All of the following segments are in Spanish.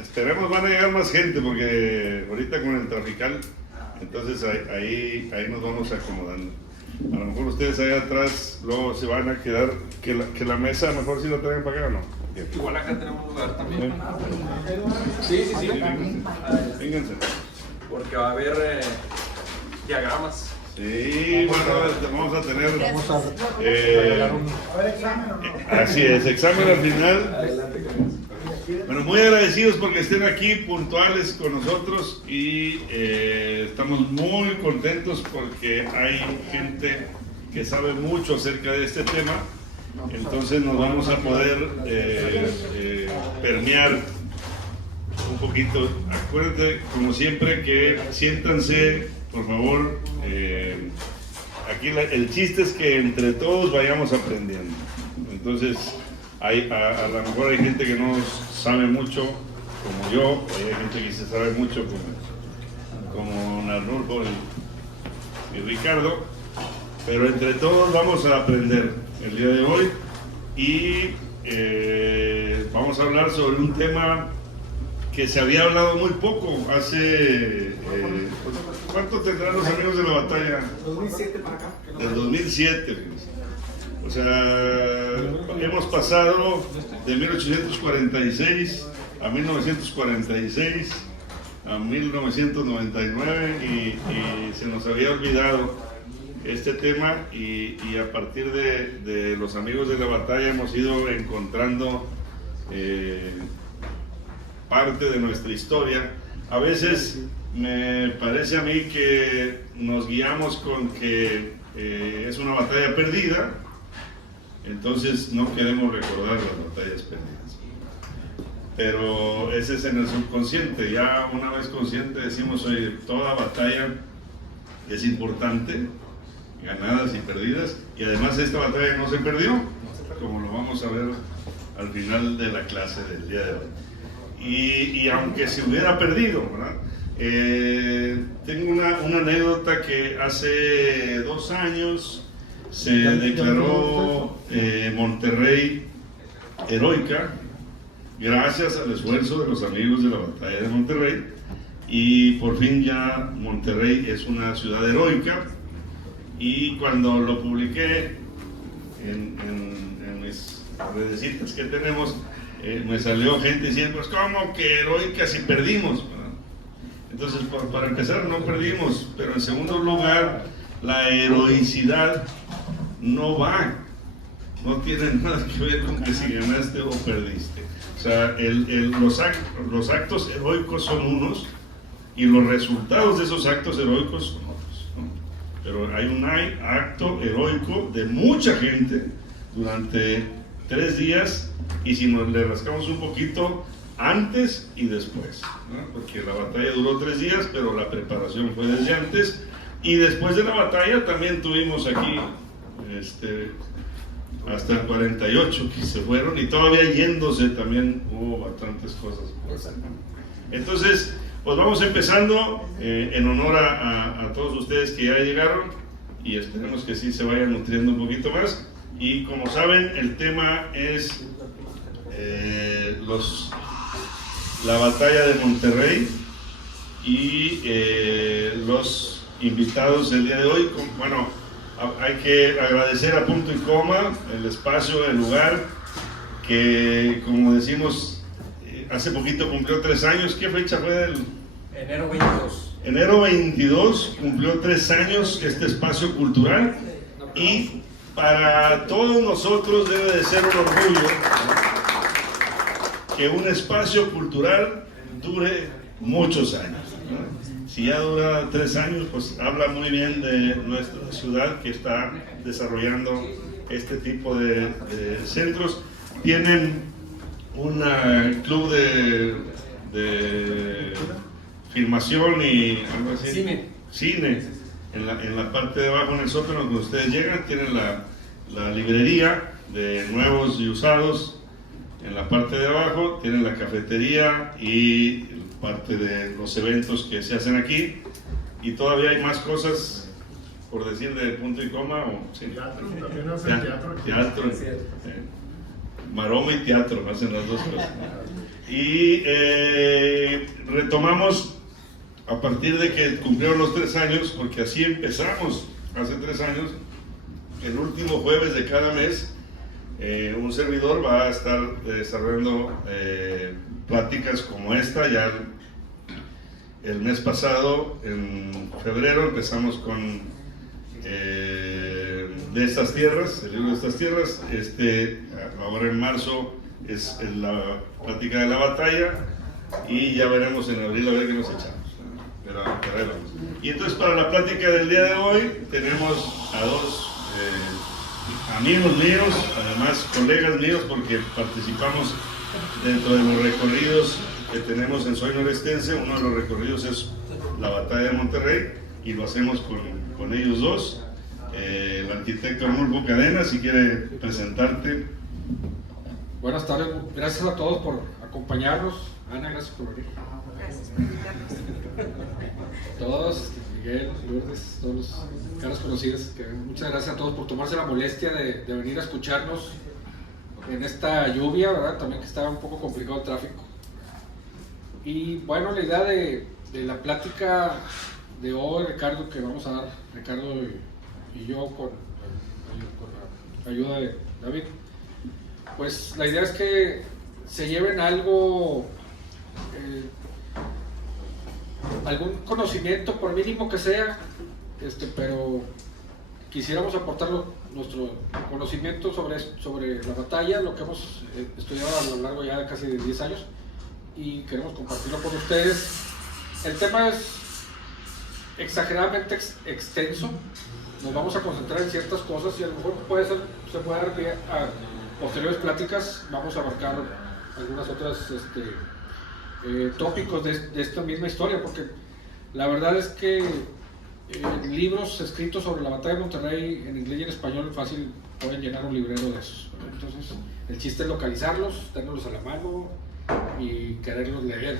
Esperemos van a llegar más gente porque ahorita con el trafical, entonces ahí nos vamos acomodando. A lo mejor ustedes allá atrás luego se van a quedar, que la mesa mejor si la traigan para acá o no. Igual acá tenemos lugar también. Sí. Vénganse. Porque va a haber diagramas. Sí, bueno, vamos a tener. Así es, examen al final. Bueno, muy agradecidos porque estén aquí puntuales con nosotros y estamos muy contentos porque hay gente que sabe mucho acerca de este tema. Entonces nos vamos a poder permear un poquito. Acuérdense, como siempre, que siéntanse, por favor. Aquí el chiste es que entre todos vayamos aprendiendo. Entonces, a lo mejor hay gente que no sabe mucho, como yo, hay gente que se sabe mucho, como Arnulfo y Ricardo, pero entre todos vamos a aprender el día de hoy y vamos a hablar sobre un tema que se había hablado muy poco hace... ¿cuánto tendrán los amigos de la batalla? 2007 para acá. Del 2007. O sea, hemos pasado de 1846 a 1946 a 1999 y se nos había olvidado este tema y a partir de los amigos de la batalla hemos ido encontrando parte de nuestra historia. A veces me parece a mí que nos guiamos con que es una batalla perdida, entonces no queremos recordar las batallas perdidas. Pero ese es en el subconsciente. Ya una vez consciente decimos, oye, toda batalla es importante, ganadas y perdidas, y además esta batalla no se perdió, como lo vamos a ver al final de la clase del día de hoy. Y aunque se hubiera perdido, ¿verdad? Tengo una anécdota que hace 2 años se declaró Monterrey heroica gracias al esfuerzo de los amigos de la batalla de Monterrey, y por fin ya Monterrey es una ciudad heroica. Y cuando lo publiqué en mis redecitas que tenemos, me salió gente diciendo, pues ¿cómo que heroica si perdimos? Entonces, para empezar, no perdimos, pero en segundo lugar, la heroicidad no tiene nada que ver con que si ganaste o perdiste. O sea, los actos heroicos son unos y los resultados de esos actos heroicos son otros, ¿no? Pero hay un acto heroico de mucha gente durante 3 días, y si nos le rascamos un poquito, antes y después, ¿no? Porque la batalla duró 3 días, pero la preparación fue desde antes, y después de la batalla también tuvimos aquí hasta el 48 que se fueron, y todavía yéndose también hubo bastantes cosas. Entonces, pues vamos empezando en honor a todos ustedes que ya llegaron, y esperemos que sí se vayan nutriendo un poquito más. Y como saben, el tema es la batalla de Monterrey y los invitados el día de hoy. Bueno, hay que agradecer a Punto y Coma, el espacio, el lugar, que como decimos, hace poquito cumplió 3 años. ¿Qué fecha fue? Enero 22. Enero 22 cumplió 3 años este espacio cultural, y para todos nosotros debe de ser un orgullo que un espacio cultural dure muchos años, ¿no? Si ya dura 3 años, pues habla muy bien de nuestra ciudad, que está desarrollando este tipo de centros. Tienen un club de filmación y algo así. Cine. En la parte de abajo, en el sótano, cuando ustedes llegan, tienen la librería de nuevos y usados. En la parte de abajo tienen la cafetería y parte de los eventos que se hacen aquí, y todavía hay más cosas por decir de Punto y Coma, o sí, teatro. maroma y teatro, hacen las dos cosas. Y retomamos a partir de que cumplieron los 3 años, porque así empezamos hace 3 años. El último jueves de cada mes, un servidor va a estar desarrollando pláticas como esta. Ya el mes pasado, en febrero, empezamos con de estas tierras, el libro de estas tierras. Ahora en marzo es la plática de la batalla, y ya veremos en abril a ver qué nos echamos. Pero ahí vamos. Y entonces, para la plática del día de hoy tenemos a 2 amigos míos, además colegas míos, porque participamos dentro de los recorridos que tenemos en Soy Norestense. Uno de los recorridos es la batalla de Monterrey, y lo hacemos con ellos dos. El arquitecto Arnulfo Cadena, si quiere presentarte. Buenas tardes, gracias a todos por acompañarnos. Ana, gracias por venir. Gracias por invitarnos. Todos, Miguel, Lourdes, todos los caras conocidas, muchas gracias a todos por tomarse la molestia de venir a escucharnos en esta lluvia, ¿verdad? También que estaba un poco complicado el tráfico. Y bueno, la idea de la plática de hoy, Ricardo, que vamos a dar, Ricardo y yo, con la ayuda de David, pues la idea es que se lleven algo, algún conocimiento, por mínimo que sea, pero quisiéramos aportar nuestro conocimiento sobre la batalla, lo que hemos estudiado a lo largo ya de casi 10 años, y queremos compartirlo con ustedes. El tema es exageradamente extenso. Nos vamos a concentrar en ciertas cosas, y a lo mejor se puede dar pie a posteriores pláticas. Vamos a abarcar algunas otras tópicos de esta misma historia, porque la verdad es que libros escritos sobre la batalla de Monterrey en inglés y en español fácil pueden llenar un librero de esos, ¿verdad? Entonces el chiste es localizarlos, tenerlos a la mano y quererlos leer.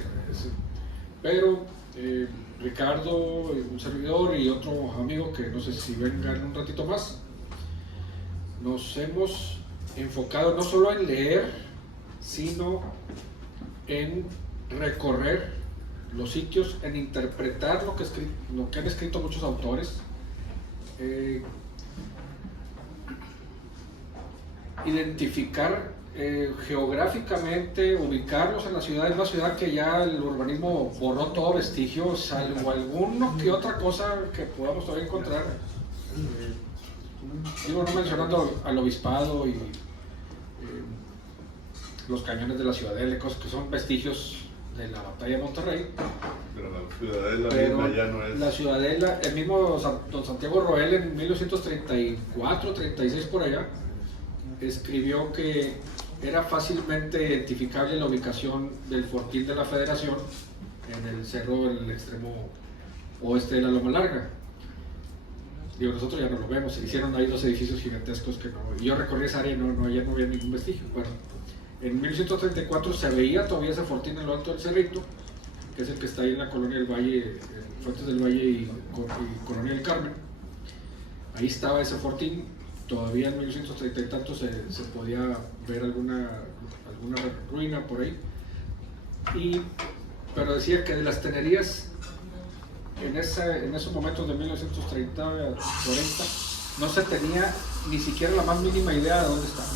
Pero Ricardo, un servidor, y otro amigo que no sé si vengan un ratito más, nos hemos enfocado no solo en leer, sino en recorrer los sitios, en interpretar lo que han escrito muchos autores, identificar geográficamente, ubicarlos en la ciudad. Es una ciudad que ya el urbanismo borró todo vestigio, salvo alguno que otra cosa que podamos todavía encontrar. Digo, no mencionando al obispado y los cañones de la Ciudadela, cosas que son vestigios de la batalla de Monterrey. Pero la Ciudadela misma ya no es. La Ciudadela, el mismo don Santiago Roel en 1934, 36 por allá, escribió que era fácilmente identificable la ubicación del fortín de la Federación en el cerro, en el extremo oeste de la Loma Larga. Digo, nosotros ya no lo vemos, se hicieron ahí 2 edificios gigantescos que no. Yo recorrí esa área y ya no había ningún vestigio. Bueno, en 1934 se veía todavía ese fortín en lo alto del Cerrito, que es el que está ahí en la colonia del Valle, Fuentes del Valle y Colonia del Carmen. Ahí estaba ese fortín. Todavía en 1930 y tanto se podía ver alguna ruina por ahí. Pero decía que de las tenerías en esos momentos de 1930, 40, no se tenía ni siquiera la más mínima idea de dónde estaba.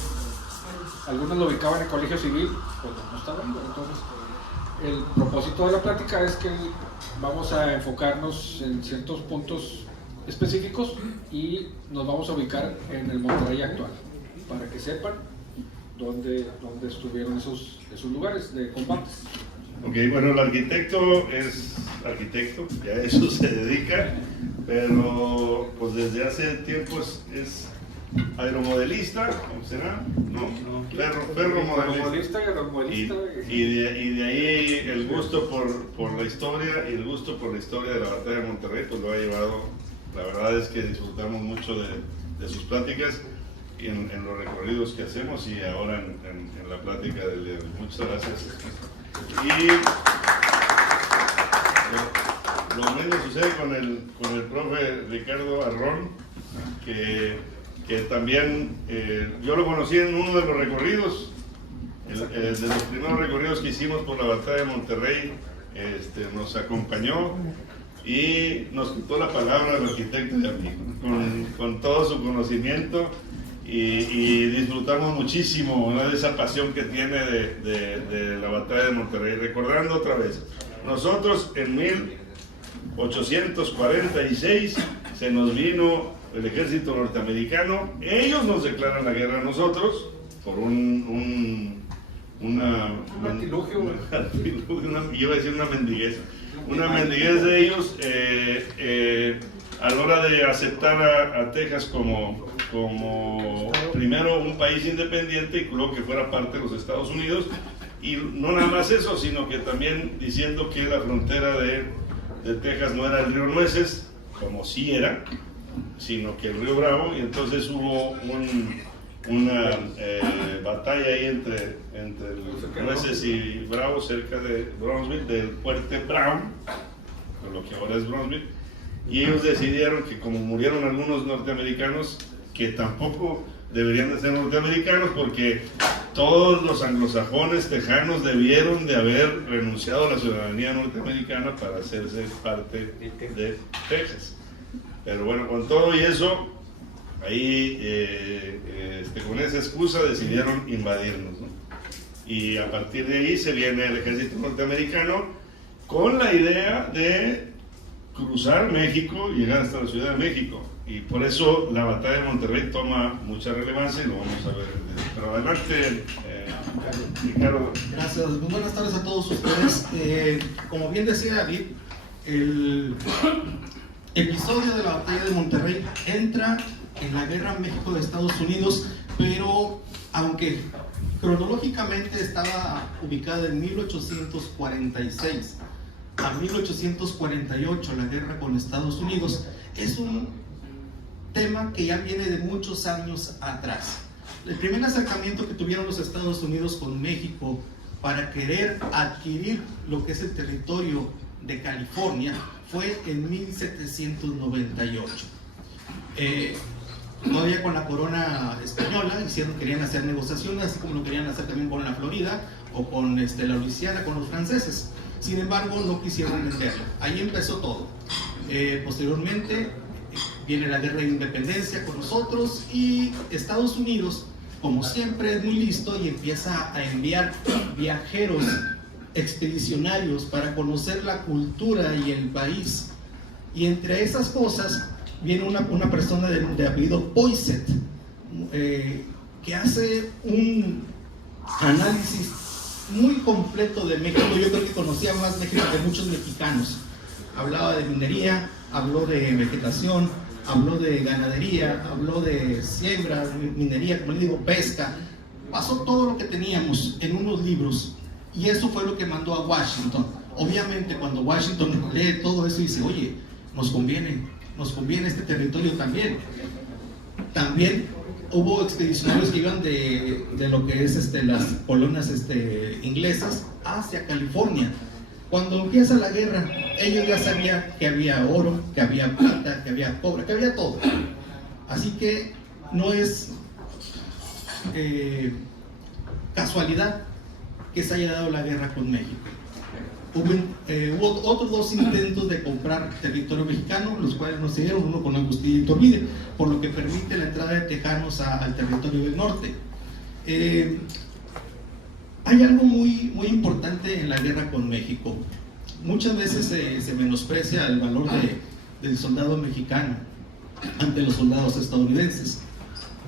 Algunos lo ubicaban en el colegio civil, cuando no estaban. Entonces, el propósito de la plática es que vamos a enfocarnos en ciertos puntos específicos y nos vamos a ubicar en el Monterrey actual, para que sepan dónde estuvieron esos lugares de combates. Ok, bueno, el arquitecto es arquitecto, ya a eso se dedica, pero pues desde hace tiempo es aeromodelista, ¿cómo será? No, ferromodelista. Y aeromodelista. Y de ahí el gusto por la historia, y el gusto por la historia de la batalla de Monterrey, pues lo ha llevado. La verdad es que disfrutamos mucho de sus pláticas y en los recorridos que hacemos, y ahora en la plática del día de hoy. Muchas gracias. Y lo mismo sucede con el profe Ricardo Arrón, que también yo lo conocí en uno de los recorridos de los primeros recorridos que hicimos por la batalla de Monterrey, nos acompañó y nos quitó la palabra al arquitecto y a mí, con todo su conocimiento, y disfrutamos muchísimo, ¿no?, de esa pasión que tiene de la batalla de Monterrey. Recordando otra vez, nosotros en 1846 se nos vino el ejército norteamericano, ellos nos declaran la guerra a nosotros por un artilugio, iba a decir una mendiguez de ellos, a la hora de aceptar a Texas como primero un país independiente y luego que fuera parte de los Estados Unidos, y no nada más eso, sino que también diciendo que la frontera de Texas no era el río Nueces, como sí era, sino que el río Bravo, y entonces hubo una batalla ahí entre Nueces y Bravo, cerca de Brownsville, del fuerte Brown, lo que ahora es Brownsville, y ellos decidieron que como murieron algunos norteamericanos, que tampoco deberían de ser norteamericanos, porque todos los anglosajones tejanos debieron de haber renunciado a la ciudadanía norteamericana para hacerse parte de Texas. Pero bueno, con todo y eso, ahí con esa excusa decidieron invadirnos, ¿no? Y a partir de ahí se viene el ejército norteamericano con la idea de cruzar México y llegar hasta la Ciudad de México. Y por eso la batalla de Monterrey toma mucha relevancia y lo vamos a ver. Pero adelante, Ricardo. Gracias, muy buenas tardes a todos ustedes. Como bien decía David, el episodio de la batalla de Monterrey entra en la guerra México de Estados Unidos, pero aunque cronológicamente estaba ubicada en 1846 a 1848, la guerra con Estados Unidos, es un tema que ya viene de muchos años atrás. El primer acercamiento que tuvieron los Estados Unidos con México para querer adquirir lo que es el territorio de California fue en 1798. Todavía con la corona española querían hacer negociaciones, así como lo querían hacer también con la Florida o con la Luisiana, con los franceses. Sin embargo, no quisieron venderlo. Ahí empezó todo. Posteriormente viene la guerra de independencia con nosotros, y Estados Unidos, como siempre, es muy listo y empieza a enviar viajeros expedicionarios para conocer la cultura y el país. Y entre esas cosas viene una persona de apellido Poinsett, que hace un análisis muy completo de México. Yo creo que conocía más México que muchos mexicanos. Hablaba de minería, habló de vegetación, habló de ganadería, habló de siembra, minería, como le digo, pesca. Pasó todo lo que teníamos en unos libros, y eso fue lo que mandó a Washington. Obviamente, cuando Washington lee todo eso, dice: oye, nos conviene este territorio también. También hubo expedicionarios que iban de lo que es las colonias inglesas hacia California. Cuando empieza la guerra, ellos ya sabían que había oro, que había plata, que había cobre, que había todo. Así que no es casualidad que se haya dado la guerra con México. Hubo otros dos intentos de comprar territorio mexicano, los cuales no se dieron, uno con Agustín de Iturbide, por lo que permite la entrada de tejanos al territorio del norte. Hay algo muy importante en la guerra con México. Muchas veces se menosprecia el valor del soldado mexicano ante los soldados estadounidenses,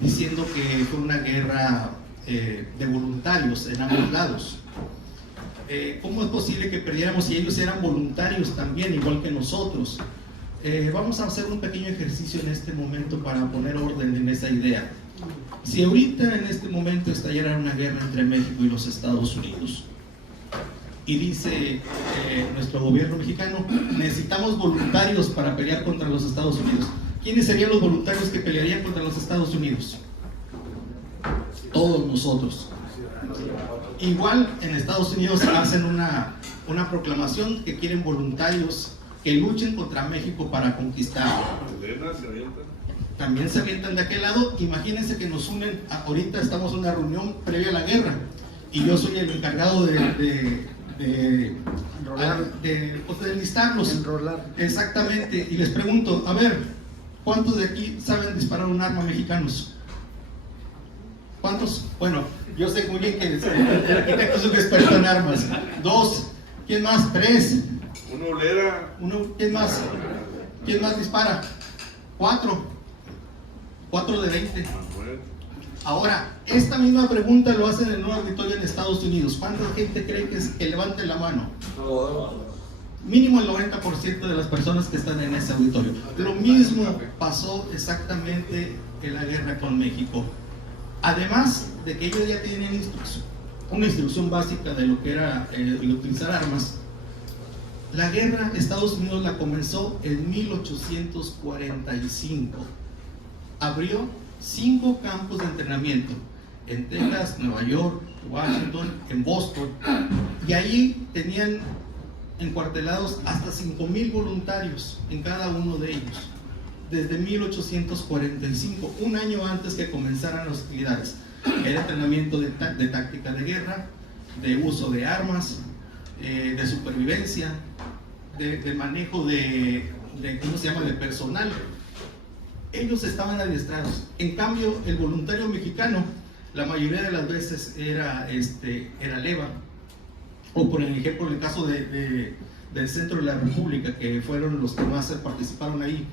diciendo que fue una guerra de voluntarios en ambos lados. ¿Cómo es posible que perdiéramos si ellos eran voluntarios también, igual que nosotros? Vamos a hacer un pequeño ejercicio en este momento para poner orden en esa idea. Si ahorita en este momento estallara una guerra entre México y los Estados Unidos, y dice nuestro gobierno mexicano: necesitamos voluntarios para pelear contra los Estados Unidos. ¿Quiénes serían los voluntarios que pelearían contra los Estados Unidos? Todos nosotros. Igual en Estados Unidos hacen una proclamación que quieren voluntarios que luchen contra México para conquistarlo. También se avientan de aquel lado. Imagínense que nos unen, ahorita estamos en una reunión previa a la guerra, y yo soy el encargado de enlistarlos. Enrolar. Exactamente, y les pregunto, a ver, ¿cuántos de aquí saben disparar un arma mexicanos? ¿Cuántos? Bueno, yo sé muy bien que el arquitecto es un experto en armas. 2, ¿quién más? 3. Una olera. ¿Quién más? ¿Quién más dispara? 4. 4 de 20. Ahora, esta misma pregunta lo hacen en un auditorio en Estados Unidos. ¿Cuánta gente cree que levante la mano? Mínimo el 90% de las personas que están en ese auditorio. Lo mismo pasó exactamente en la guerra con México. Además de que ellos ya tienen una instrucción básica de lo que era el utilizar armas, la guerra Estados Unidos la comenzó en 1845. Abrió 5 campos de entrenamiento en Texas, Nueva York, Washington, en Boston, y ahí tenían encuartelados hasta 5,000 voluntarios en cada uno de ellos, desde 1845, un año antes que comenzaran las hostilidades. Era entrenamiento de táctica de guerra, de uso de armas, de supervivencia, de manejo de ¿cómo se llama?, de personal. Ellos estaban adiestrados. En cambio, el voluntario mexicano, la mayoría de las veces era leva, o por ejemplo, en el caso del centro de la República, que fueron los que más participaron ahí,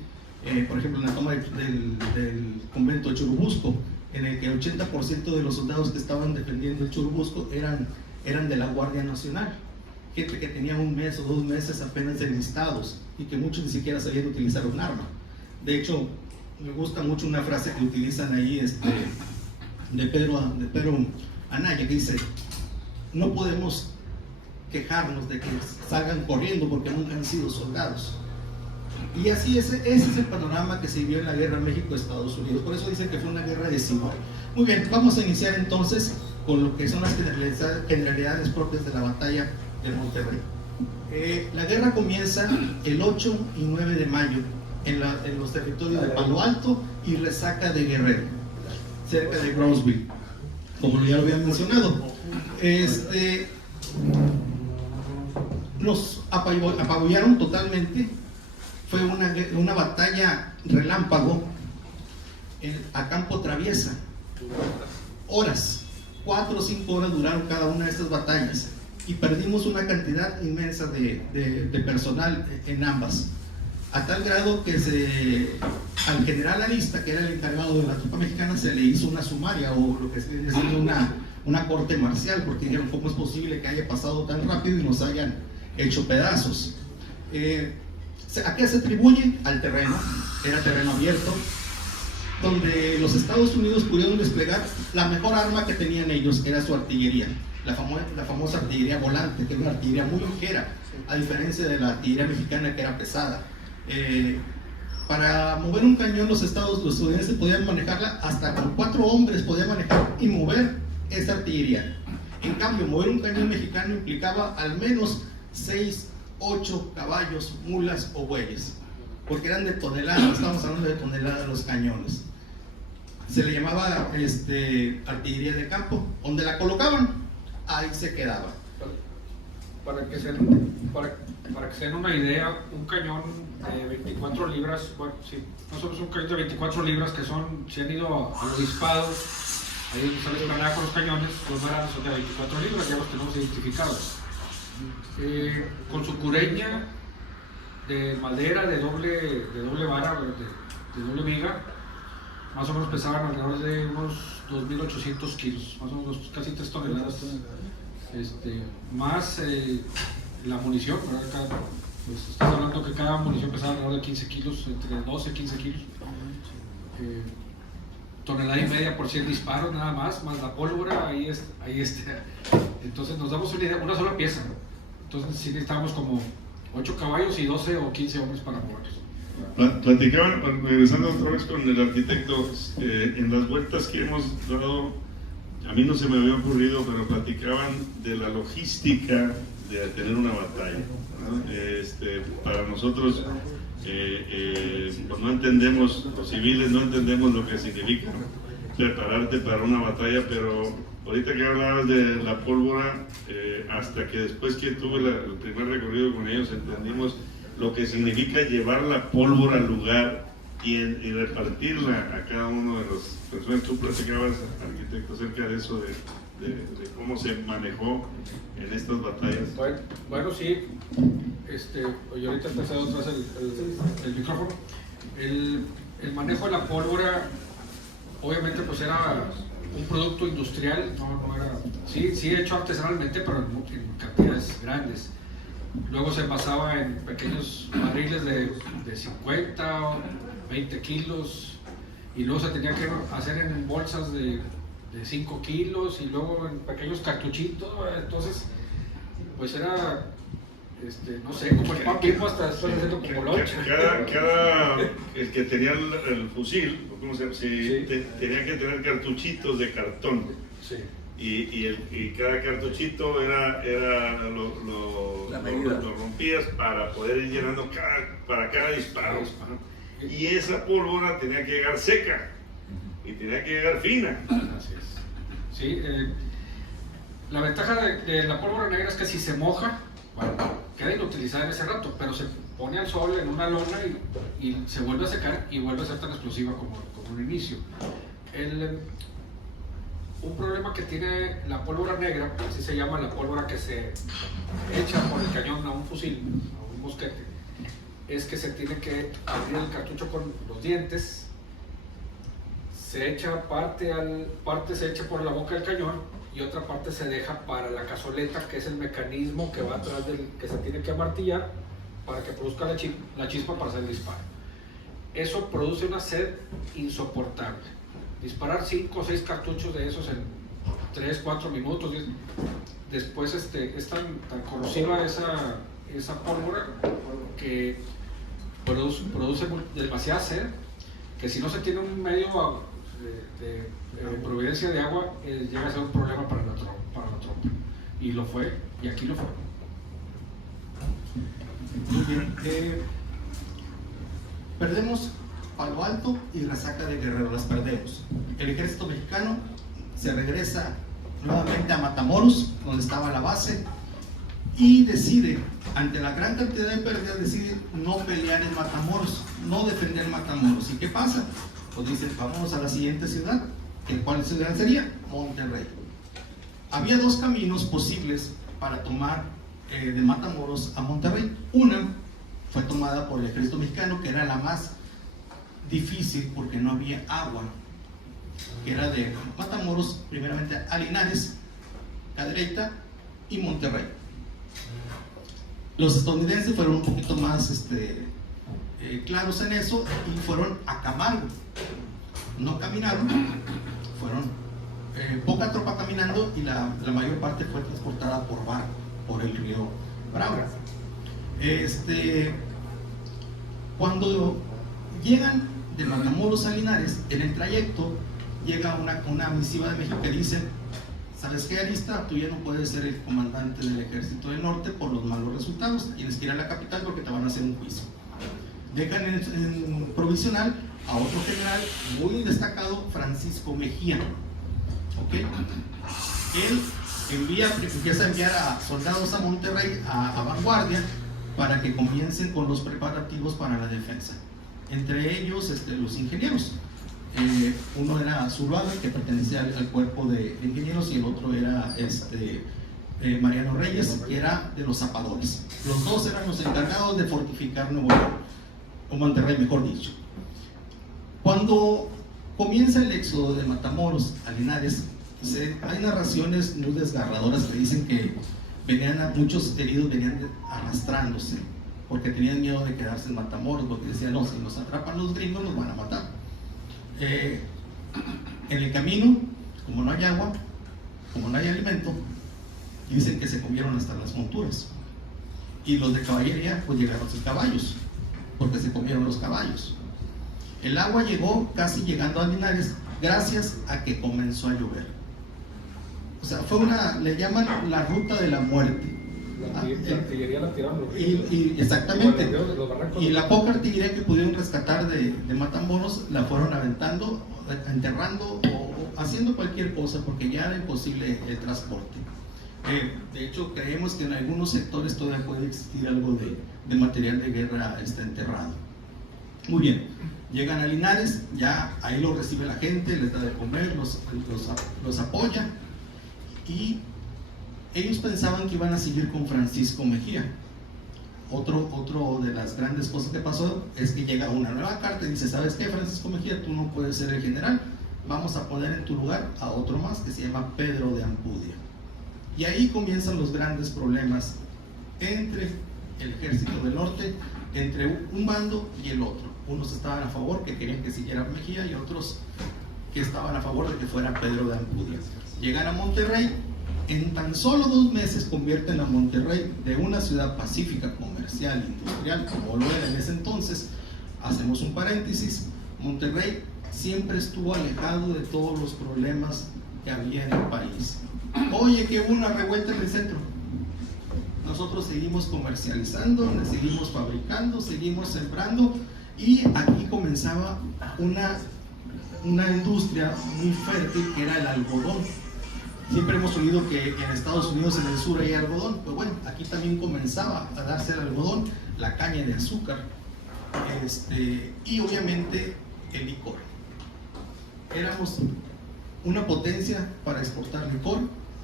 por ejemplo, en la toma del convento de Churubusco, en el que el 80% de los soldados que estaban defendiendo el Churubusco eran de la Guardia Nacional, gente que tenía 1 mes o 2 meses apenas enlistados y que muchos ni siquiera sabían utilizar un arma. De hecho, me gusta mucho una frase que utilizan ahí de Pedro Anaya, que dice: no podemos quejarnos de que salgan corriendo porque nunca han sido soldados. Y así ese es el panorama que se vivió en la guerra México-Estados Unidos. Por eso dicen que fue una guerra desigual. Muy bien, vamos a iniciar entonces con lo que son las generalidades propias de la batalla de Monterrey. La guerra comienza el 8 y 9 de mayo en los territorios de Palo Alto y Resaca de Guerrero, cerca de Brownsville, como ya lo había mencionado. Nos apabullaron totalmente. Fue una batalla relámpago a campo traviesa. Horas, 4 o 5 horas duraron cada una de estas batallas y perdimos una cantidad inmensa de personal en ambas, a tal grado que al general Arista, que era el encargado de la tropa mexicana, se le hizo una sumaria, o lo que se viene siendo una corte marcial, porque dijeron: ¿cómo es posible que haya pasado tan rápido y nos hayan hecho pedazos? ¿A qué se atribuye? Al terreno. Era terreno abierto, donde los Estados Unidos pudieron desplegar la mejor arma que tenían ellos, que era su artillería, la famosa artillería volante, que era una artillería muy ligera, a diferencia de la artillería mexicana, que era pesada. Para mover un cañón, los estadounidenses podían manejarla hasta con 4 hombres, podían manejar y mover esa artillería. En cambio, mover un cañón mexicano implicaba al menos 6, 8 caballos, mulas o bueyes, porque eran de toneladas. Estamos hablando de toneladas los cañones. Se le llamaba artillería de campo. Donde la colocaban, ahí se quedaba. Para que se den una idea, un cañón de 24 libras, bueno, sí, nosotros un cañón de 24 libras que se han ido a los disparos, ahí se les planea con los cañones, los varanos son de 24 libras, ya los tenemos identificados. Con su cureña de madera de doble vara, de doble viga, más o menos pesaban alrededor de unos 2.800 kilos, más o menos casi 3 toneladas. Más la munición, ¿verdad? Pues estás hablando que cada munición pesaba alrededor de 15 kilos, entre 12 y 15 kilos. Tonelada y media por 100 disparos, nada más la pólvora, entonces nos damos una idea, una sola pieza, ¿no? Entonces sí necesitábamos como 8 caballos y 12 o 15 hombres para moverlos. Platicaban, regresando otra vez con el arquitecto, en las vueltas que hemos dado, a mí no se me había ocurrido, pero platicaban de la logística de tener una batalla, ¿no? Para nosotros, pues no entendemos, los civiles no entendemos lo que significa prepararte para una batalla, pero ahorita que hablabas de la pólvora, hasta que después que tuve el primer recorrido con ellos entendimos lo que significa llevar la pólvora al lugar y repartirla a cada uno de los personas. Tú platicabas, arquitecto, acerca de eso, de cómo se manejó en estas batallas. Bueno, sí, yo ahorita empecé otra vez el micrófono. El manejo de la pólvora, obviamente, pues era un producto industrial, no era, sí hecho artesanalmente, pero en cantidades grandes. Luego se basaba en pequeños barriles de 50 o 20 kilos, y luego se tenía que hacer en bolsas de 5 kilos, y luego en pequeños cartuchitos. Entonces, pues era, no sé, como el pan Bimbo, hasta después haciendo como lonche. El que tenía el fusil, ¿cómo se llama? Sí, tenía que tener cartuchitos de cartón. Sí. Y cada cartuchito lo rompías para poder ir llenando para cada disparo. Y esa pólvora tenía que llegar seca y tenía que llegar fina. Así es. Sí, la ventaja de la pólvora negra es que si se moja, bueno, queda inutilizada en ese rato, pero se pone al sol en una lona y se vuelve a secar y vuelve a ser tan explosiva como un inicio. Un problema que tiene la pólvora negra, así se llama la pólvora que se echa por el cañón a un fusil, a un mosquete, es que se tiene que abrir el cartucho con los dientes, se echa parte se echa por la boca del cañón y otra parte se deja para la cazoleta, que es el mecanismo que va atrás que se tiene que amartillar para que produzca la chispa para hacer el disparo. Eso produce una sed insoportable. Disparar 5 o 6 cartuchos de esos en 3, 4 minutos. Después es tan corrosiva esa pólvora que produce demasiada sed, que si no se tiene un medio de providencia de agua, llega a ser un problema para la tropa. Y lo fue, y aquí lo fue. Muy bien. Perdemos Palo Alto y Resaca de Guerrero, las perdemos. El ejército mexicano se regresa nuevamente a Matamoros, donde estaba la base, y decide, ante la gran cantidad de pérdidas, decide no pelear en Matamoros, no defender Matamoros. ¿Y qué pasa? Pues dicen, vamos a la siguiente ciudad. ¿Cuál ciudad sería? Monterrey. Había 2 caminos posibles para tomar de Matamoros a Monterrey. Una fue tomada por el ejército mexicano, que era la más difícil porque no había agua, que era de Matamoros primeramente a Linares, Cadereyta y Monterrey. Los estadounidenses fueron un poquito más claros en eso y fueron a caballo, no caminaron, fueron poca tropa caminando y la mayor parte fue transportada por barco por el río Bravo. Cuando llegan de Matamoros a Linares, en el trayecto llega una misiva de México que dice: ¿sabes qué, Arista? Tú ya no puedes ser el comandante del ejército del norte por los malos resultados, tienes que ir a la capital porque te van a hacer un juicio. Dejan en provisional a otro general muy destacado, Francisco Mejía. ¿Okay? Él empieza a enviar a soldados a Monterrey, a vanguardia, para que comiencen con los preparativos para la defensa. Entre ellos los ingenieros. Uno era Zuluaga, que pertenecía al cuerpo de ingenieros, y el otro era Mariano Reyes, que era de los zapadores. Los dos eran los encargados de fortificar Nuevo León, o Monterrey, mejor dicho. Cuando comienza el éxodo de Matamoros a Linares, hay narraciones muy desgarradoras que dicen que muchos heridos venían arrastrándose porque tenían miedo de quedarse en Matamoros, porque decían: no, si nos atrapan los gringos nos van a matar. En el camino, como no hay agua, como no hay alimento, dicen que se comieron hasta las monturas, y los de caballería pues llegaron sin caballos porque se comieron los caballos. El agua llegó casi llegando a Linares gracias a que comenzó a llover. O sea, le llaman la ruta de la muerte. La artillería la tiraron. Exactamente. Y la poca artillería que pudieron rescatar de Matamoros la fueron aventando, enterrando haciendo cualquier cosa porque ya era imposible el transporte. De hecho, creemos que en algunos sectores todavía puede existir algo de material de guerra enterrado. Muy bien, llegan a Linares, ya ahí lo recibe la gente, les da de comer, los apoya, y ellos pensaban que iban a seguir con Francisco Mejía. Otro de las grandes cosas que pasó es que llega una nueva carta y dice: ¿sabes qué, Francisco Mejía? Tú no puedes ser el general, vamos a poner en tu lugar a otro más que se llama Pedro de Ampudia. Y ahí comienzan los grandes problemas entre el ejército del norte, entre un bando y el otro. Unos estaban a favor, que querían que siguiera Mejía, y otros que estaban a favor de que fuera Pedro de Ampudia. Llegan a Monterrey, en tan solo 2 meses convierten a Monterrey de una ciudad pacífica, comercial, industrial, como lo era en ese entonces. Hacemos un paréntesis: Monterrey siempre estuvo alejado de todos los problemas que había en el país. Oye, que hubo una revuelta en el centro. Nosotros seguimos comercializando, seguimos fabricando, seguimos sembrando, y aquí comenzaba una industria muy fértil que era el algodón. Siempre hemos oído que en Estados Unidos, en el sur, hay algodón, pero bueno, aquí también comenzaba a darse el algodón, la caña de azúcar, y obviamente el licor. Éramos una potencia para exportar licor,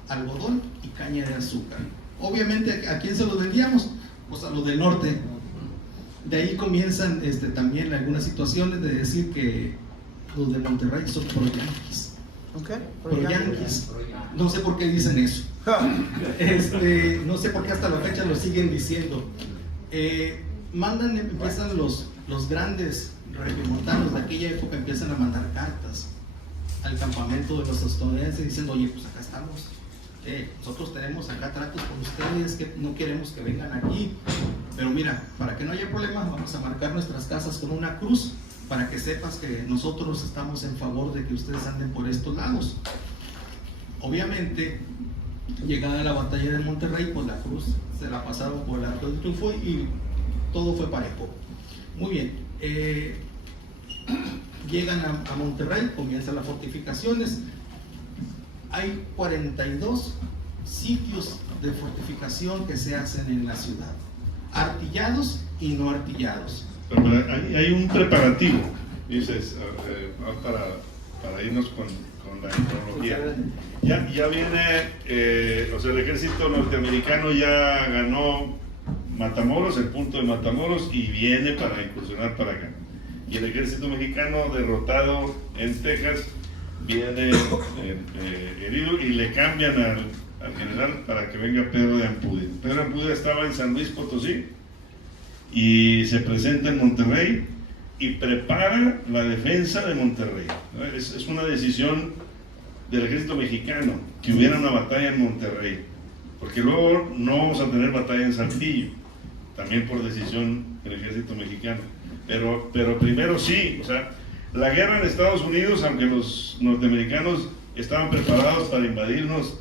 algodón y caña de azúcar. Obviamente, ¿a quién se los vendíamos? Pues a los del norte. De ahí comienzan también algunas situaciones de decir que los de Monterrey son pro-yanquis. Pro-yanquis. No sé por qué dicen eso. No sé por qué hasta la fecha lo siguen diciendo. Empiezan los grandes regiomontanos de aquella época, empiezan a mandar cartas al campamento de los estadounidenses diciendo: oye, pues acá estamos, nosotros tenemos acá tratos con ustedes, que no queremos que vengan aquí, pero mira, para que no haya problemas, vamos a marcar nuestras casas con una cruz para que sepas que nosotros estamos en favor de que ustedes anden por estos lados. Obviamente, llegada la batalla de Monterrey, pues la cruz se la pasaron por el Arco del Triunfo y todo fue parejo. Muy bien, llegan a Monterrey, comienzan las fortificaciones. Hay 42 sitios de fortificación que se hacen en la ciudad, artillados y no artillados. Pero hay un preparativo, dices, para irnos con la cronología. Ya viene, o sea, el ejército norteamericano ya ganó Matamoros, el punto de Matamoros, y viene para incursionar para acá. Y el ejército mexicano, derrotado en Texas, viene herido, y le cambian al general para que venga Pedro de Ampudia. Pedro de Ampudia estaba en San Luis Potosí y se presenta en Monterrey y prepara la defensa de Monterrey. Es una decisión del ejército mexicano que hubiera una batalla en Monterrey, porque luego no vamos a tener batalla en Saltillo, también por decisión del ejército mexicano. Pero primero sí, o sea, la guerra en Estados Unidos, aunque los norteamericanos estaban preparados para invadirnos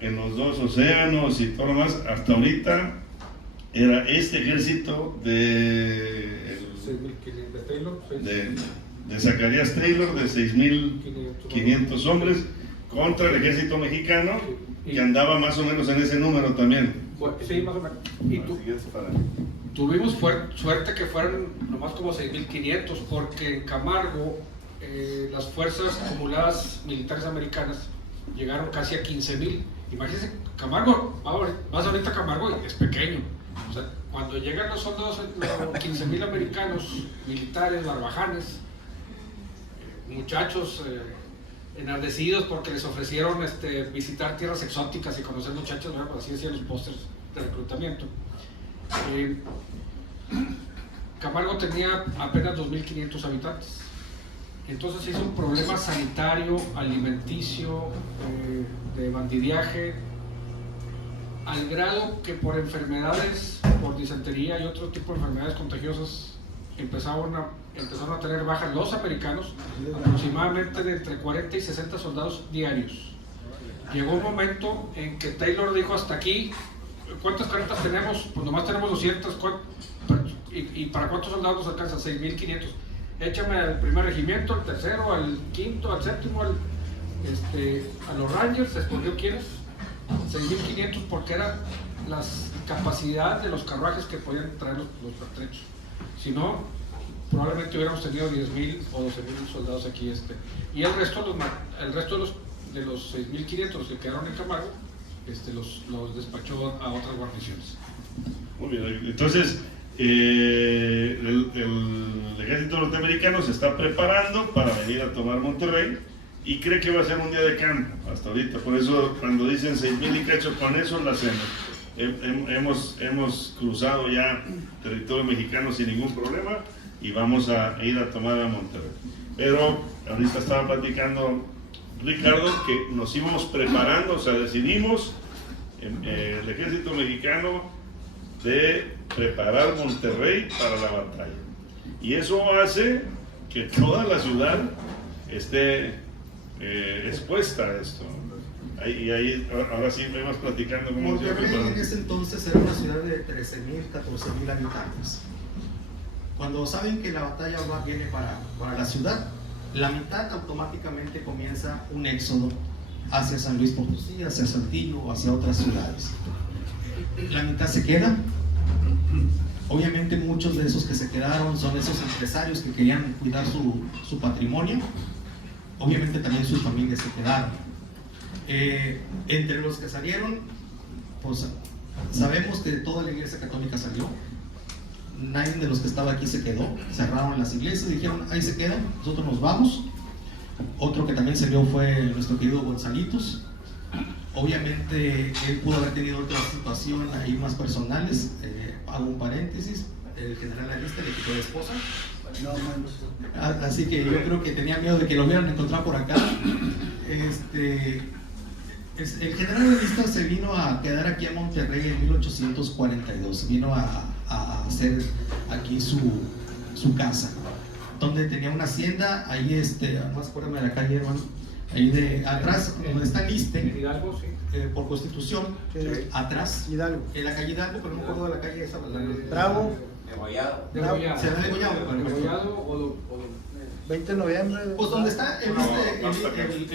en los 2 océanos y todo lo más, hasta ahorita era este ejército de Zacarías Taylor, de 6.500 hombres, contra el ejército mexicano, que andaba más o menos en ese número también. Sí, más o menos. Y tuvimos suerte que fueran nomás como 6.500, porque en Camargo las fuerzas acumuladas militares americanas llegaron casi a 15.000. Imagínense, Camargo, vas ahorita a Camargo y es pequeño. O sea, cuando llegan los soldados, los 15.000 americanos, militares, barbajanes, muchachos enardecidos porque les ofrecieron visitar tierras exóticas y conocer muchachas, ¿verdad? Así decían los pósters de reclutamiento. Camargo tenía apenas 2.500 habitantes. Entonces se hizo un problema sanitario, alimenticio, de bandidaje, al grado que por enfermedades, por disentería y otro tipo de enfermedades contagiosas, empezaron a tener bajas los americanos, aproximadamente de entre 40 y 60 soldados diarios. Llegó un momento en que Taylor dijo: hasta aquí, ¿cuántas carretas tenemos? Pues nomás tenemos 200, ¿y para cuántos soldados nos alcanza? 6.500. Échame al primer regimiento, al tercero, al quinto, al séptimo, A los Rangers escogió quiénes, 6.500 porque era la capacidad de los carruajes que podían traer los pertrechos. Si no, probablemente hubiéramos tenido 10.000 o 12.000 soldados aquí. Y el resto de los 6.500, los que quedaron en Camargo, los despachó a otras guarniciones. Muy bien, entonces el ejército norteamericano se está preparando para venir a tomar Monterrey y cree que va a ser un día de campo hasta ahorita. Por eso cuando dicen 6.000 y cacho, con eso lo hacemos. Hemos cruzado ya territorio mexicano sin ningún problema y vamos a ir a tomar a Monterrey. Pero ahorita estaba platicando Ricardo que nos íbamos preparando, o sea, decidimos el ejército mexicano de preparar Monterrey para la batalla. Y eso hace que toda la ciudad esté expuesta a esto. Y ahí, ahora sí, vamos platicando cómo Monterrey en ese entonces era una ciudad de 13.000, 14.000 habitantes. Cuando saben que la batalla viene para la ciudad, la mitad automáticamente comienza un éxodo hacia San Luis Potosí, hacia Saltillo o hacia otras ciudades. La mitad se queda. Obviamente muchos de esos que se quedaron son esos empresarios que querían cuidar su patrimonio. Obviamente también sus familias se quedaron. Entre los que salieron, pues sabemos que toda la iglesia católica salió. Nadie de los que estaba aquí se quedó. Cerraron las iglesias y dijeron, ahí se quedan, nosotros nos vamos. Otro que también salió fue nuestro querido Gonzalitos. Obviamente él pudo haber tenido otra situación ahí más personales. Hago un paréntesis, el general Arista le quitó la esposa. Así que yo creo que tenía miedo de que lo hubieran encontrado por acá. El general Arista se vino a quedar aquí a Monterrey en 1842. Vino a hacer aquí su casa, donde tenía una hacienda. Ahí, más acuérdame de la calle, hermano. Ahí de atrás, donde está el ISSSTE, Hidalgo, sí. por Constitución, atrás. Hidalgo. En la calle Hidalgo, pero no me acuerdo de la calle esa. Bravo. Degollado. Se da Degollado o 20 de noviembre. Pues donde está el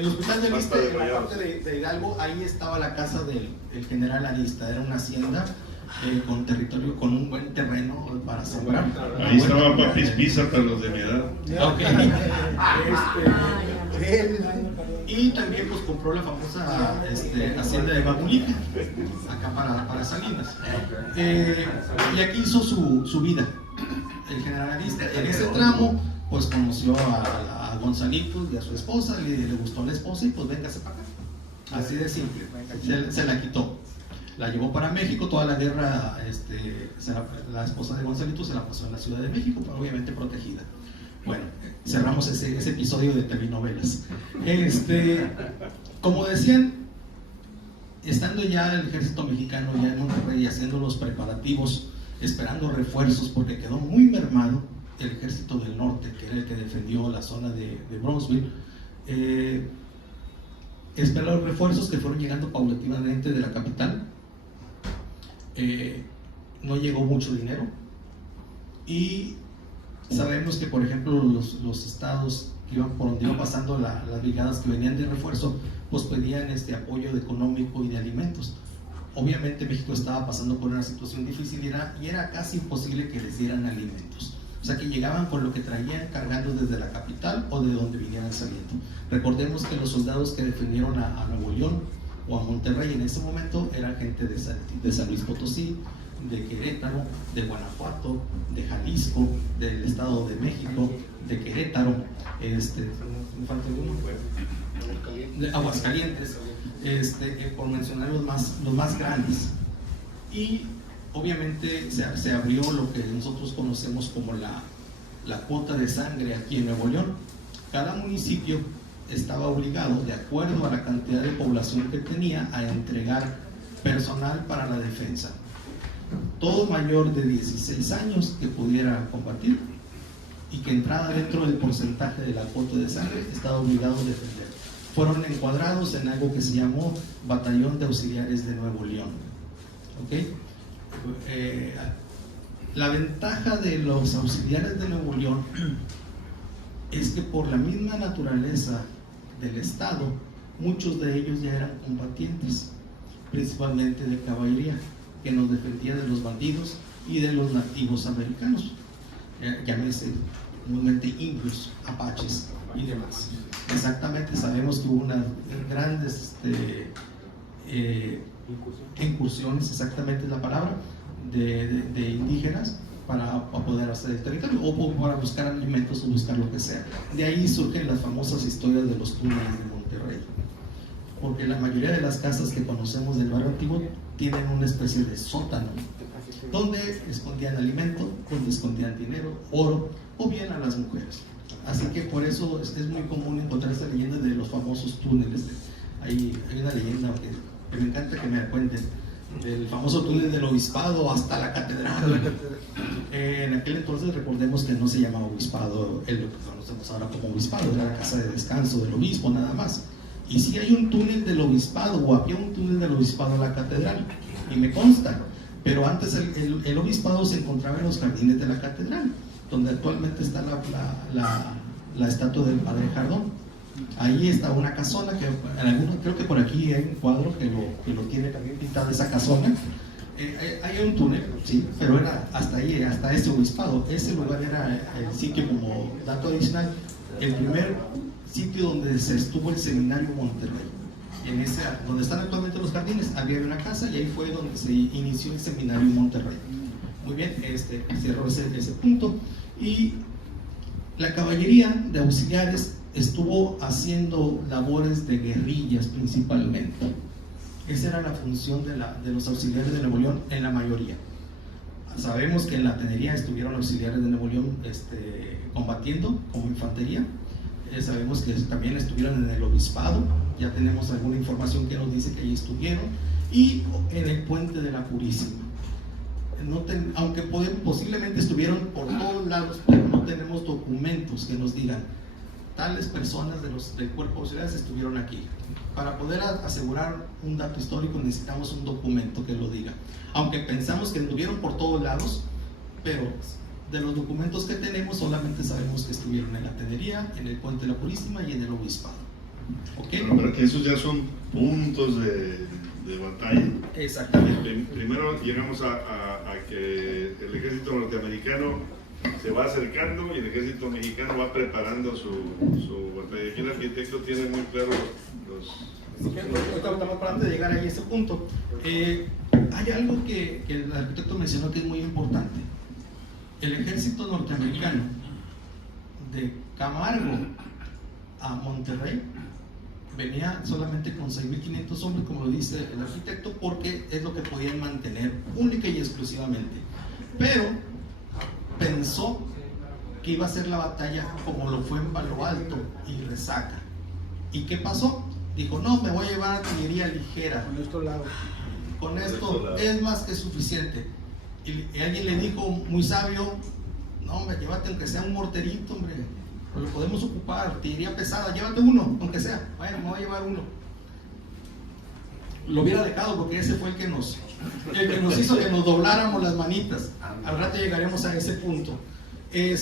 hospital del ISSSTE, en la parte de Hidalgo, ahí estaba la casa del general Arista. Era una hacienda con territorio, con un buen terreno para sembrar. Ahí estaba Papis Pizza para los de mi edad. Okay. Y también pues compró la famosa hacienda de Babulica, acá para Salinas. Y aquí hizo su vida el general Arista. En ese tramo pues conoció a Gonzalitos y a su esposa, le gustó la esposa y pues véngase para acá. Así de simple, se la quitó. La llevó para México, toda la guerra, la esposa de Gonzalitos se la pasó en la Ciudad de México, pero obviamente protegida. Bueno, cerramos ese episodio de telenovelas. Como decían, estando ya el ejército mexicano ya en Monterrey haciendo los preparativos, esperando refuerzos porque quedó muy mermado el ejército del norte, que era el que defendió la zona de Brownsville. Esperó los refuerzos que fueron llegando paulatinamente de la capital. No llegó mucho dinero y sabemos que, por ejemplo, los estados que iban por donde iban pasando las brigadas que venían de refuerzo, pues pedían apoyo económico y de alimentos. Obviamente México estaba pasando por una situación difícil y era casi imposible que les dieran alimentos. O sea que llegaban con lo que traían cargando desde la capital o de donde vinieran saliendo. Recordemos que los soldados que defendieron a Nuevo León o a Monterrey en ese momento eran gente de San Luis Potosí, de Querétaro, de Guanajuato, de Jalisco, del Estado de México, de Querétaro, ¿me falta alguno? De Aguascalientes, por mencionar los más grandes. Y obviamente se abrió lo que nosotros conocemos como la cuota de sangre aquí en Nuevo León. Cada municipio estaba obligado, de acuerdo a la cantidad de población que tenía, a entregar personal para la defensa. Todo mayor de 16 años que pudiera combatir y que entrara dentro del porcentaje de la cuota de sangre estaba obligado a defender. Fueron encuadrados en algo que se llamó Batallón de Auxiliares de Nuevo León. ¿Okay? La ventaja de los auxiliares de Nuevo León es que por la misma naturaleza del estado muchos de ellos ya eran combatientes, principalmente de caballería, que nos defendía de los bandidos y de los nativos americanos, llámese comúnmente indios, apaches y demás. Exactamente, sabemos que hubo unas grandes incursiones, exactamente es la palabra, de indígenas para apoderarse del territorio o para buscar alimentos o buscar lo que sea. De ahí surgen las famosas historias de los túneles de Monterrey, porque la mayoría de las casas que conocemos del barrio antiguo tienen una especie de sótano donde escondían alimento, donde escondían dinero, oro o bien a las mujeres. Así que por eso es muy común encontrar esta leyenda de los famosos túneles. Hay una leyenda que me encanta que me la cuenten, del famoso túnel del obispado hasta la catedral. En aquel entonces recordemos que no se llamaba obispado, lo que conocemos ahora como obispado, era la casa de descanso del obispo nada más. Y sí hay un túnel del obispado, o había un túnel del obispado a la catedral, y me consta, pero antes el obispado se encontraba en los jardines de la catedral, donde actualmente está la estatua del padre Jardón. Ahí está una casona que creo que por aquí hay un cuadro que lo tiene también pintado, esa casona. Hay un túnel, sí, pero era hasta ahí, hasta ese obispado. Ese lugar era el sitio, como dato adicional, el primer sitio donde se estuvo el seminario Monterrey. Donde están actualmente los jardines, había una casa y ahí fue donde se inició el seminario Monterrey. Muy bien, cierro ese punto. Y la caballería de auxiliares estuvo haciendo labores de guerrillas principalmente. Esa era la función de los auxiliares de Nuevo León en la mayoría. Sabemos que en la tenería estuvieron auxiliares de Nuevo León combatiendo como infantería. Sabemos que también estuvieron en el obispado, ya tenemos alguna información que nos dice que allí estuvieron, y en el puente de la Purísima. Aunque posiblemente estuvieron por todos lados, pero no tenemos documentos que nos digan tales personas del cuerpo de auxiliares estuvieron aquí. Para poder asegurar un dato histórico necesitamos un documento que lo diga, aunque pensamos que estuvieron por todos lados, pero de los documentos que tenemos solamente sabemos que estuvieron en la tenería, en el puente de la Purísima y en el obispado. ¿Okay? Pero que esos ya son puntos de batalla. Exactamente. Primero llegamos a que el ejército norteamericano se va acercando y el ejército mexicano va preparando su batalla. Aquí el arquitecto tiene muy claro Antes de llegar ahí a ese punto, hay algo que el arquitecto mencionó que es muy importante. El ejército norteamericano de Camargo a Monterrey venía solamente con 6.500 hombres, como lo dice el arquitecto, porque es lo que podían mantener única y exclusivamente. Pero pensó que iba a ser la batalla como lo fue en Palo Alto y Resaca. ¿Y qué pasó? Dijo, no, me voy a llevar artillería ligera. Con esto es más que suficiente. Y alguien le dijo, muy sabio, no, hombre, llévate aunque sea un morterito, hombre, lo podemos ocupar, artillería pesada, llévate uno, aunque sea, bueno, me voy a llevar uno. Lo hubiera dejado porque ese fue el que nos hizo que nos dobláramos las manitas. Al rato llegaremos a ese punto. Y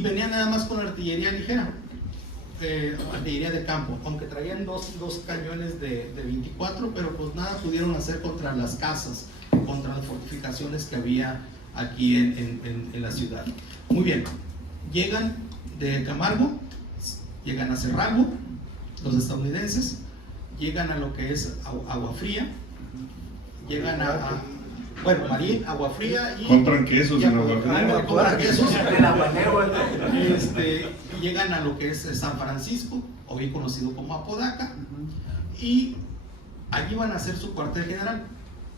venía nada más con artillería ligera, artillería de campo, aunque traían dos cañones de 24, pero pues nada pudieron hacer contra las casas, contra las fortificaciones que había aquí en la ciudad. Muy bien, llegan de Camargo, llegan a Cerralbo, los estadounidenses, llegan a lo que es Agua Fría, llegan Marín, Agua Fría y compran quesos en Agua Fría. Compran quesos. Llegan a lo que es San Francisco, hoy conocido como Apodaca, y allí van a hacer su cuartel general.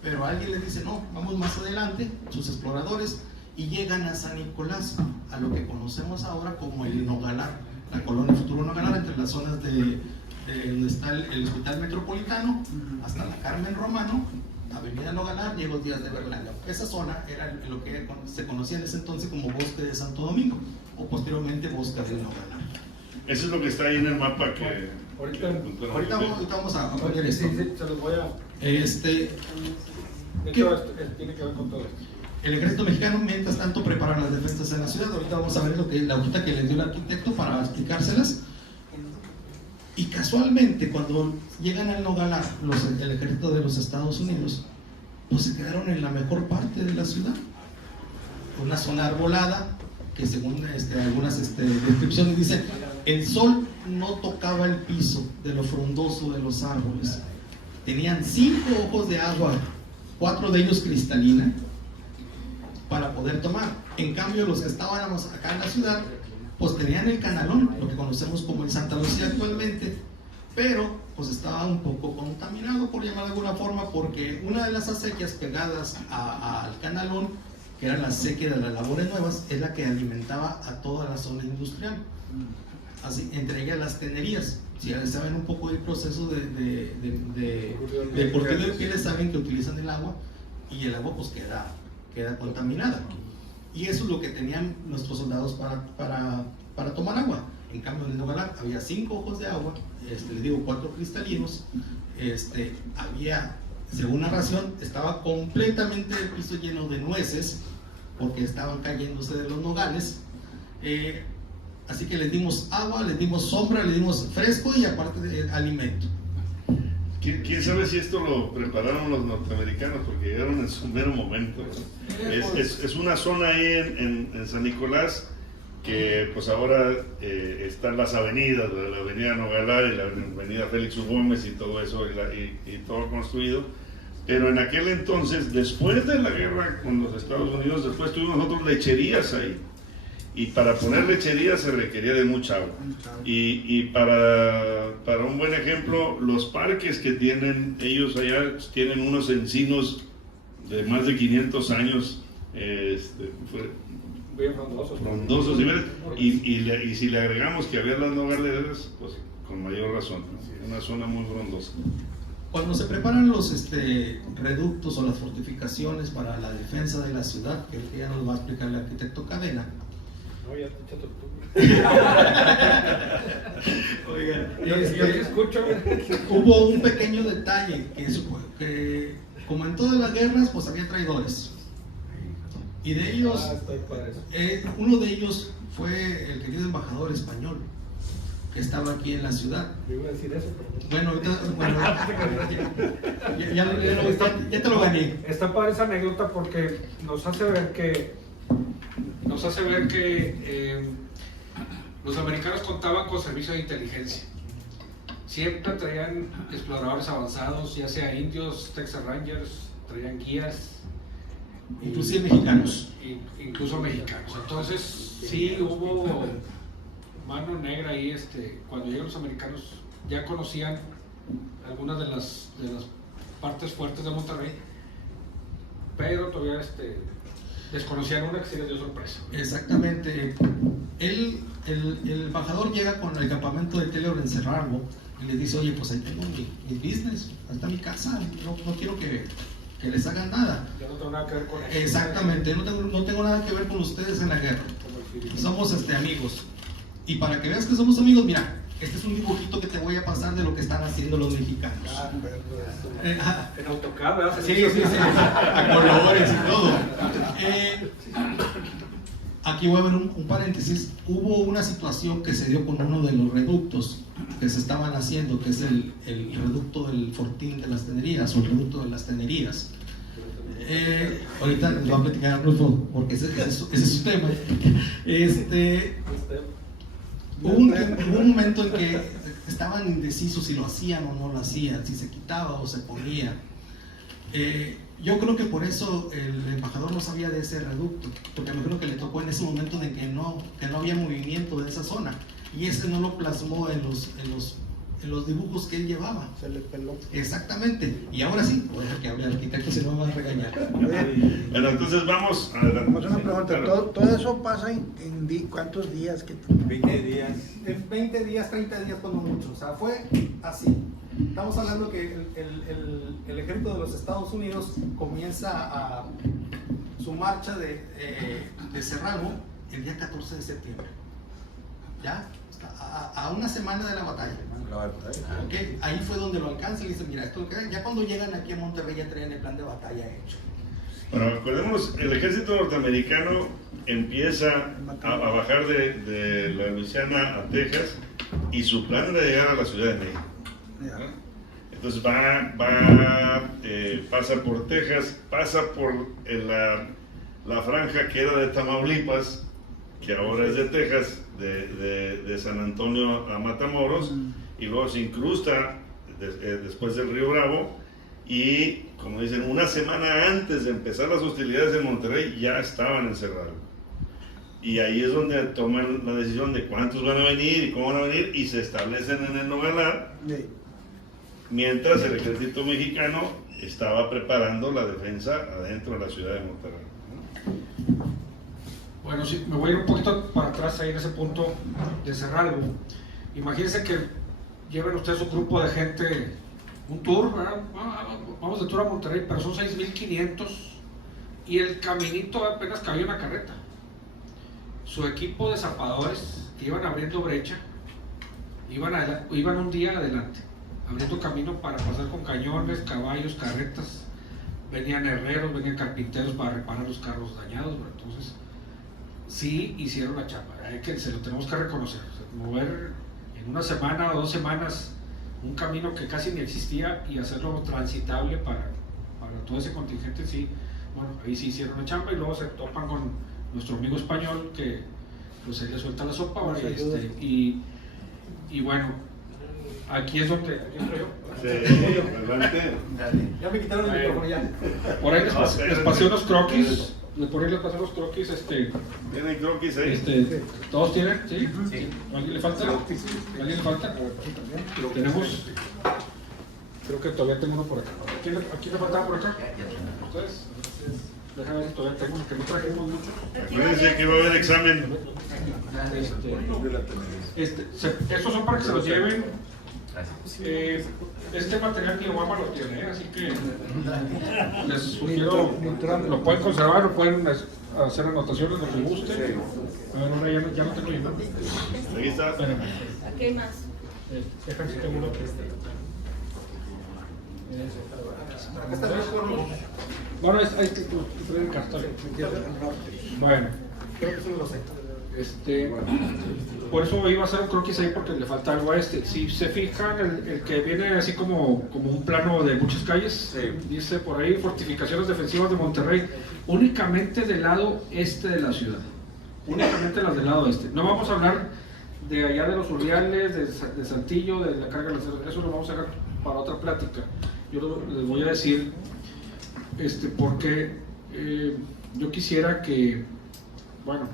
Pero alguien les dice, no, vamos más adelante, sus exploradores, y llegan a San Nicolás, a lo que conocemos ahora como el Nogalar, la colonia futuro Nogalar, entre las zonas de donde está el Hospital Metropolitano, hasta la Carmen Romano, Avenida Nogalar, Diego Díaz de Berlanga. Esa zona era lo que se conocía en ese entonces como Bosque de Santo Domingo, o posteriormente Bosque de Nogalar. Eso es lo que está ahí en el mapa que... Ahorita vamos a poner esto. Sí, se los voy a... tiene que ver con todo esto. El ejército mexicano, mientras tanto, prepara las defensas en la ciudad. Ahorita vamos a ver la hojita que les dio el arquitecto para explicárselas. Y casualmente, cuando llegan al Nogales, el ejército de los Estados Unidos, pues se quedaron en la mejor parte de la ciudad, una zona arbolada, que según algunas descripciones dicen, el sol no tocaba el piso de lo frondoso de los árboles. Tenían 5 ojos de agua, 4 de ellos cristalina, para poder tomar. En cambio, los que estábamos acá en la ciudad, pues tenían el canalón, lo que conocemos como el Santa Lucía actualmente, pero pues estaba un poco contaminado, por llamar de alguna forma, porque una de las acequias pegadas al canalón, que era la acequia de las labores nuevas, es la que alimentaba a toda la zona industrial, así, entre ellas las tenerías. Si saben un poco del proceso de curtido de pieles, saben que utilizan el agua, y el agua pues queda contaminada, y eso es lo que tenían nuestros soldados para tomar agua. En cambio, en el Nogales había 5 ojos de agua, les digo 4 cristalinos, había, según la ración, estaba completamente el piso lleno de nueces, porque estaban cayéndose de los nogales, así que les dimos agua, les dimos sombra, les dimos fresco y aparte de alimento. ¿Quién sabe si esto lo prepararon los norteamericanos? Porque llegaron en su mero momento. Es una zona ahí en San Nicolás que pues ahora están las avenidas, la avenida Nogales y la avenida Félix U. Gómez y todo eso, y todo construido. Pero en aquel entonces, después de la guerra con los Estados Unidos, después tuvimos nosotros lecherías ahí. Y para poner lecherías se requería de mucha agua. Y para un buen ejemplo, los parques que tienen ellos allá, tienen unos encinos de más de 500 años, Bien frondosos. frondosos, y si le agregamos que había las nogaleras, pues con mayor razón, ¿no? Una zona muy frondosa. Cuando se preparan los reductos o las fortificaciones para la defensa de la ciudad, que ya nos va a explicar el arquitecto Cadena. No, ya te echaste tú. Oiga, Yo te escucho. hubo un pequeño detalle, que como en todas las guerras, pues había traidores. Y de ellos, Estoy para eso. uno de ellos fue el querido embajador español, que estaba aquí en la ciudad. Yo iba a decir eso, pero... Bueno, ya te lo gané. Está padre esa anécdota porque nos hace ver que los americanos contaban con servicio de inteligencia. Siempre traían exploradores avanzados, ya sea indios, Texas Rangers, traían guías. Inclusive mexicanos. Incluso mexicanos. Entonces sí hubo mano negra ahí, cuando llegan los americanos ya conocían algunas de las partes fuertes de Monterrey, pero todavía desconocían una que sí les dio sorpresa. Exactamente. El embajador llega con el campamento de Taylor en Cerralbo y les dice, oye, pues ahí tengo mi business, ahí está mi casa, no quiero que les hagan nada. Yo no tengo nada que ver con eso. Exactamente, no tengo nada que ver con ustedes en la guerra. Somos amigos. Y para que veas que somos amigos, mira, este es un dibujito que te voy a pasar de lo que están haciendo los mexicanos. En AutoCAD, ¿verdad? Sí, a colores y todo. Aquí voy a ver un paréntesis. Hubo una situación que se dio con uno de los reductos que se estaban haciendo, que es el reducto del Fortín de las Tenerías, o el reducto de las Tenerías. Ahorita les voy a platicar a Rulfo, porque ese es su tema. Hubo un momento en que estaban indecisos si lo hacían o no lo hacían, si se quitaba o se ponía. Yo creo que por eso el embajador no sabía de ese reducto, porque me creo que le tocó en ese momento de que no había movimiento de esa zona, y ese no lo plasmó en los dibujos que él llevaba. Se le peló. Exactamente. Y ahora sí, voy a dejar que hable el arquitecto, si no me va a regañar. Bueno, entonces vamos adelante. Vamos a una pregunta. ¿Todo eso pasa en cuántos días? 20 días. 20 días, 30 días cuando mucho. O sea, fue así. Estamos hablando que el ejército de los Estados Unidos comienza su marcha de Cerralbo el día 14 de septiembre. ¿Ya? A una semana de la batalla. Okay. Ahí fue donde lo alcanza y dice, mira, esto ya cuando llegan aquí a Monterrey ya traen el plan de batalla hecho. Bueno, acordémonos, el ejército norteamericano empieza a bajar de la Luisiana a Texas y su plan era llegar a la Ciudad de México. Ya. Entonces pasa por Texas, pasa por la franja que era de Tamaulipas, que ahora es de Texas, de San Antonio a Matamoros, y luego se incrusta después del Río Bravo, y como dicen, una semana antes de empezar las hostilidades en Monterrey ya estaban encerrados. Y ahí es donde toman la decisión de cuántos van a venir y cómo van a venir, y se establecen en el Nogales, Sí. mientras el ejército mexicano estaba preparando la defensa adentro de la ciudad de Monterrey. Bueno, sí, me voy a ir un poquito para atrás ahí en ese punto de Cerralbo. Imagínense que lleven ustedes un grupo de gente, un tour, ¿verdad? Vamos de tour a Monterrey, pero son 6,500 y el caminito apenas cabía una carreta. Su equipo de zapadores que iban abriendo brecha, iban un día adelante, abriendo camino para pasar con cañones, caballos, carretas. Venían herreros, venían carpinteros para reparar los carros dañados, ¿verdad? Entonces sí hicieron la chamba, se lo tenemos que reconocer. O sea, mover en una semana o 2 semanas un camino que casi ni existía y hacerlo transitable para todo ese contingente, sí, bueno, ahí sí hicieron la chamba, y luego se topan con nuestro amigo español que pues él le suelta la sopa, ¿verdad? Y bueno, aquí es donde entro yo. Sí, adelante. Ya me quitaron el micrófono ya. Por ahí les pasé unos croquis. Por ahí les pasé los croquis. ¿Tienen croquis ahí? ¿Todos tienen? ¿Sí? Sí. ¿Alguien le falta? ¿Alguien le falta? Tenemos. Creo que todavía tengo uno por acá. ¿Aquí le faltaba por acá? ¿Ustedes? Déjame ver si todavía tengo uno, que no trajimos mucho. Acuérdense que va a haber examen. Estos son para que se los lleven. Este material mi Obama lo tiene, así que les sugiero, lo pueden conservar, lo pueden hacer anotaciones lo que guste. A ver, ahora ya no tengo yo. Aquí está. Aquí hay más. Deja si tengo uno. Bueno, ahí trae el cartón. Bueno, por eso iba a hacer un croquis ahí, porque le falta algo a este. Si se fijan, el que viene así como un plano de muchas calles, dice por ahí fortificaciones defensivas de Monterrey, únicamente del lado este de la ciudad, únicamente las del lado este. No vamos a hablar de allá de los Urdiales, de Saltillo, de la carga de lanceros, eso lo vamos a hacer para otra plática. Yo les voy a decir porque yo quisiera que, bueno,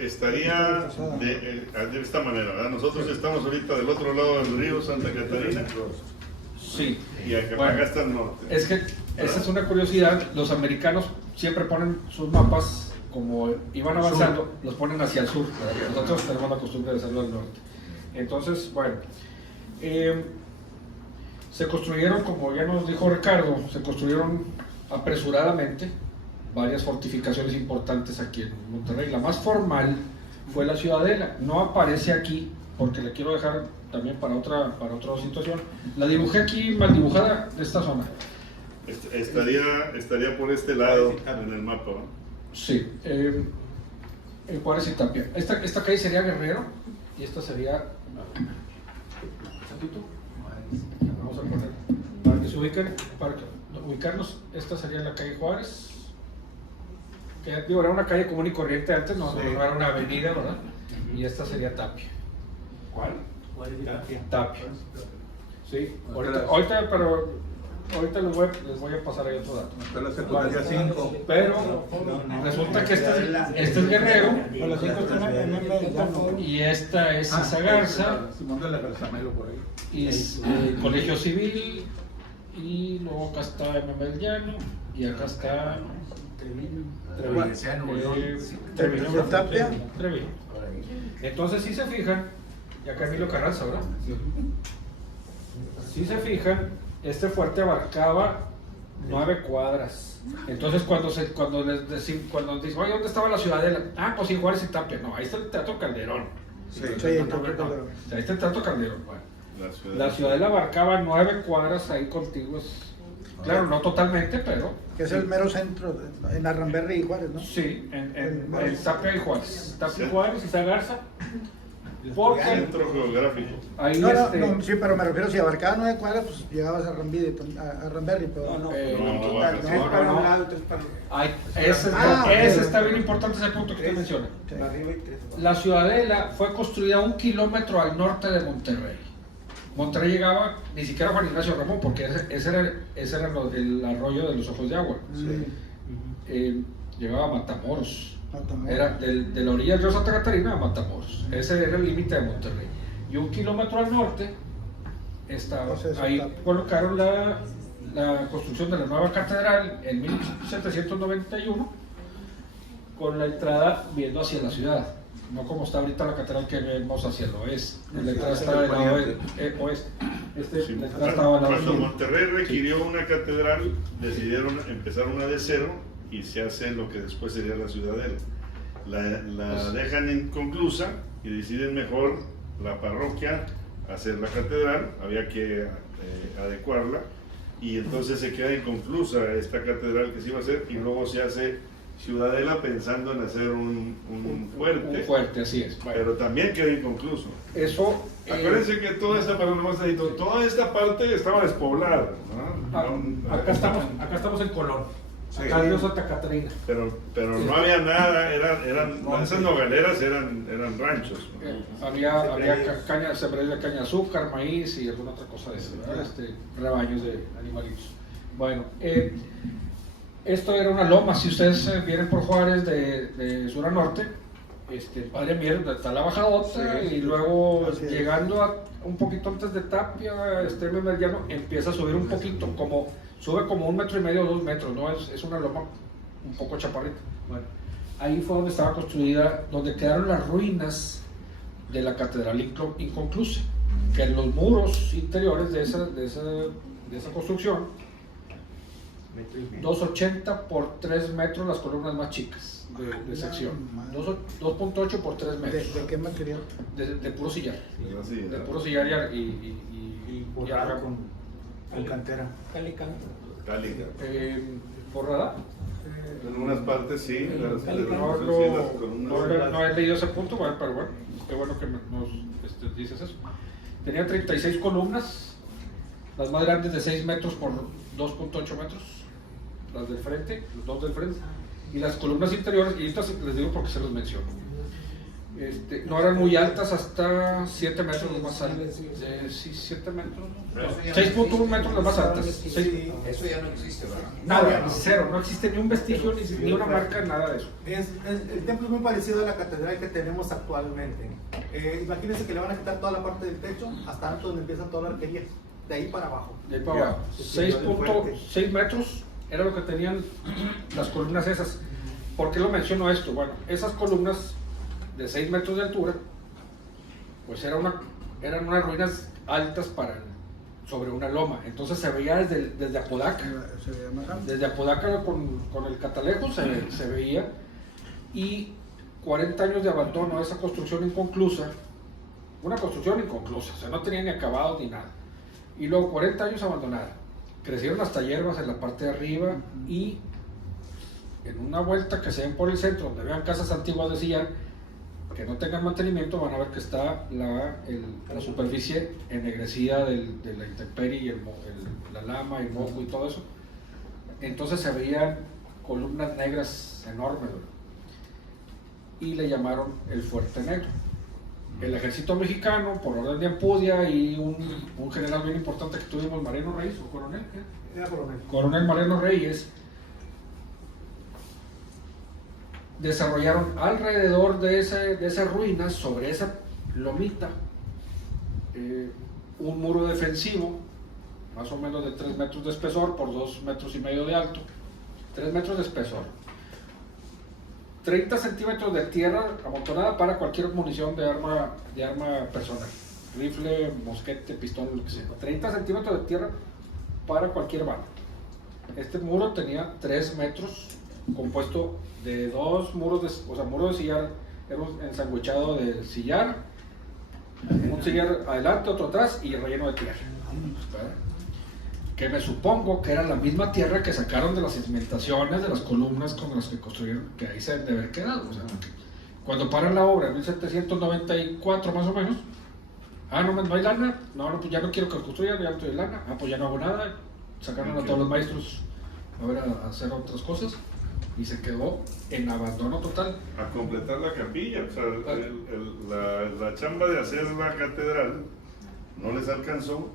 estaría de esta manera, ¿verdad? Nosotros estamos ahorita del otro lado del río, Santa Catarina. sí. Y acá, Bueno, acá está el norte. es que esa es una curiosidad. Los americanos siempre ponen sus mapas, como iban avanzando, los ponen hacia el sur. Nosotros tenemos la costumbre de hacerlo al norte. Entonces, bueno, se construyeron, como ya nos dijo Ricardo, se construyeron apresuradamente varias fortificaciones importantes aquí en Monterrey. La más formal fue la Ciudadela. No aparece aquí porque le quiero dejar también para otra situación. La dibujé aquí mal dibujada de esta zona. Estaría por este lado en el mapa, ¿no? Sí, en Juárez y Tapia. Esta calle sería Guerrero y esta sería. Vamos a poner para que se ubiquen, para ubicarnos. Esta sería la calle Juárez, que digo, era una calle común y corriente antes, no era una avenida, ¿verdad? Y esta sería Tapia. ¿Cuál? Tapia. Sí, ahorita les voy a pasar ahí otro dato. Pero resulta que este es Guerrero y esta es Zagarza y es Colegio Civil, y luego acá está MM Llano y acá está Treviño. Entonces, si se fijan, y acá Emilio Carranza, ¿verdad? Si se fijan, este fuerte abarcaba 9 cuadras. Entonces, cuando dicen, oye, ¿dónde estaba la Ciudadela? Ah, pues en Juárez y Tapia. No, ahí está el Teatro Calderón. Sí, el Teatro Calderón. Ahí está el Teatro Calderón. Bueno, la Ciudadela abarcaba 9 cuadras ahí contiguas. Claro, no totalmente, pero... Que es el mero centro, en Arramberri y Juárez, ¿no? Sí, en Tapia y Juárez. Tapia y Juárez y Zagarza. Porque Centro geográfico. ahí No, no, sí, pero me refiero, si abarcaba 9 cuadras, pues llegabas a Ramberry, pero No, tres para un lado, tres para el otro. Ay, ese ok. está bien importante ese punto que usted menciona. Sí. Arriba y 3 abajo. La Ciudadela fue construida 1 kilómetro al norte de Monterrey. Monterrey llegaba, ni siquiera Juan Ignacio Ramón, porque ese era el arroyo de los Ojos de Agua. Llegaba a Matamoros. Matamoros. Era de la orilla del río Santa Catarina a Matamoros. Ese era el límite de Monterrey. Y 1 kilómetro al norte, estaba, Entonces, ahí está- colocaron la construcción de la nueva catedral en 1791, con la entrada viendo hacia la ciudad. No como está ahorita la catedral que vemos hacia el oeste. La entrada está del lado oeste. Sí, La entrada estaba al lado cuando sur. Monterrey requirió una catedral, decidieron empezar una de cero y se hace lo que después sería la Ciudadela. La dejan inconclusa y deciden mejor la parroquia hacer la catedral, había que adecuarla y entonces se queda inconclusa esta catedral que se iba a hacer y luego se hace Ciudadela pensando en hacer un fuerte, Un fuerte, así es. Bueno, pero también queda inconcluso. eso. Acuérdense que toda esta parte estaba despoblada, ¿no? Acá estamos en Colón. Acá Sí. el río Santa Catarina. Pero no había nada, esas nogaleras eran ranchos, ¿no? Había caña, sembradíos de caña de azúcar, maíz y alguna otra cosa de eso, ¿verdad? Rebaños de animalitos. Bueno, esto era una loma. Si ustedes vienen por Juárez de sur a norte, Padre Mier, está la bajadota, y luego Así es. llegando a un poquito antes de Tapia, Extremo Mediano, empieza a subir un poquito, sube como 1,5 metros o 2 metros, ¿no? Es una loma un poco chaparrita. Bueno, ahí fue donde estaba construida, donde quedaron las ruinas de la catedral inconclusa, que en los muros interiores de esa construcción, 2,80 por 3 metros las columnas más chicas de sección, 2,8 por 3 metros, ¿De qué material? de puro sillar, Pero así, de ¿no? puro sillar y Y y forrado arra- con cantera. Cálica. ¿Forrada? En unas partes sí, en las No he leído ese punto, bueno, pero bueno, qué bueno que nos dices eso. Tenía 36 columnas, las más grandes de 6 metros por 2,8 metros, las del frente, los dos del frente, y las columnas interiores, y estas les digo porque se los menciono. No eran muy altas, hasta 7 metros las más altas. Sí, 7 metros. Pero eso ya 6,1 no metros las más altas. Sí, eso ya no existe, ¿verdad? Nada, cero, no existe ni un vestigio, ni una marca, nada de eso. El templo es muy parecido a la catedral que tenemos actualmente. Imagínense que le van a quitar toda la parte del techo hasta antes donde empiezan toda la arquería, de ahí para abajo. De ahí para abajo. 6,6 metros era lo que tenían las columnas esas. ¿Por qué lo menciono esto? Bueno, esas columnas de 6 metros de altura, pues eran unas ruinas altas sobre una loma. Entonces se veía desde Apodaca. Se veía más amplio. Desde Apodaca con el Catalejo se veía, y 40 años de abandono de esa construcción inconclusa, una construcción inconclusa, o sea, no tenía ni acabado ni nada, y luego 40 años abandonada, crecieron hasta hierbas en la parte de arriba, y en una vuelta que se ven por el centro, donde vean casas antiguas de sillar, que no tengan mantenimiento, van a ver que está la superficie ennegrecida de la intemperie y la lama y mojo y todo eso. Entonces se veían columnas negras enormes, ¿verdad? Y le llamaron el Fuerte Negro. El ejército mexicano, por orden de Ampudia, y un general bien importante que tuvimos, Mariano Reyes, o coronel, ¿qué? Era coronel. Coronel Mariano Reyes, desarrollaron alrededor de esas ruinas, sobre esa lomita, un muro defensivo, más o menos de 3 metros de espesor por 2,5 metros de alto, 3 metros de espesor, 30 centímetros de tierra amontonada para cualquier munición de arma personal, rifle, mosquete, pistola, lo que sea, 30 centímetros de tierra para cualquier bala. Este muro tenía 3 metros, compuesto de 2 muros, muro de sillar, era un ensanguichado de sillar, un sillar adelante, otro atrás y relleno de tierra. ¿Verdad? Que me supongo que era la misma tierra que sacaron de las cimentaciones de las columnas con las que construyeron, que ahí se deben de haber quedado. O sea, Cuando paran la obra en 1794 más o menos, no hay lana, no, pues ya no quiero que construyan, ya no estoy lana, pues ya no hago nada, sacaron a todos los maestros a hacer otras cosas y se quedó en abandono total. A completar la capilla, o sea, la chamba de hacer la catedral no les alcanzó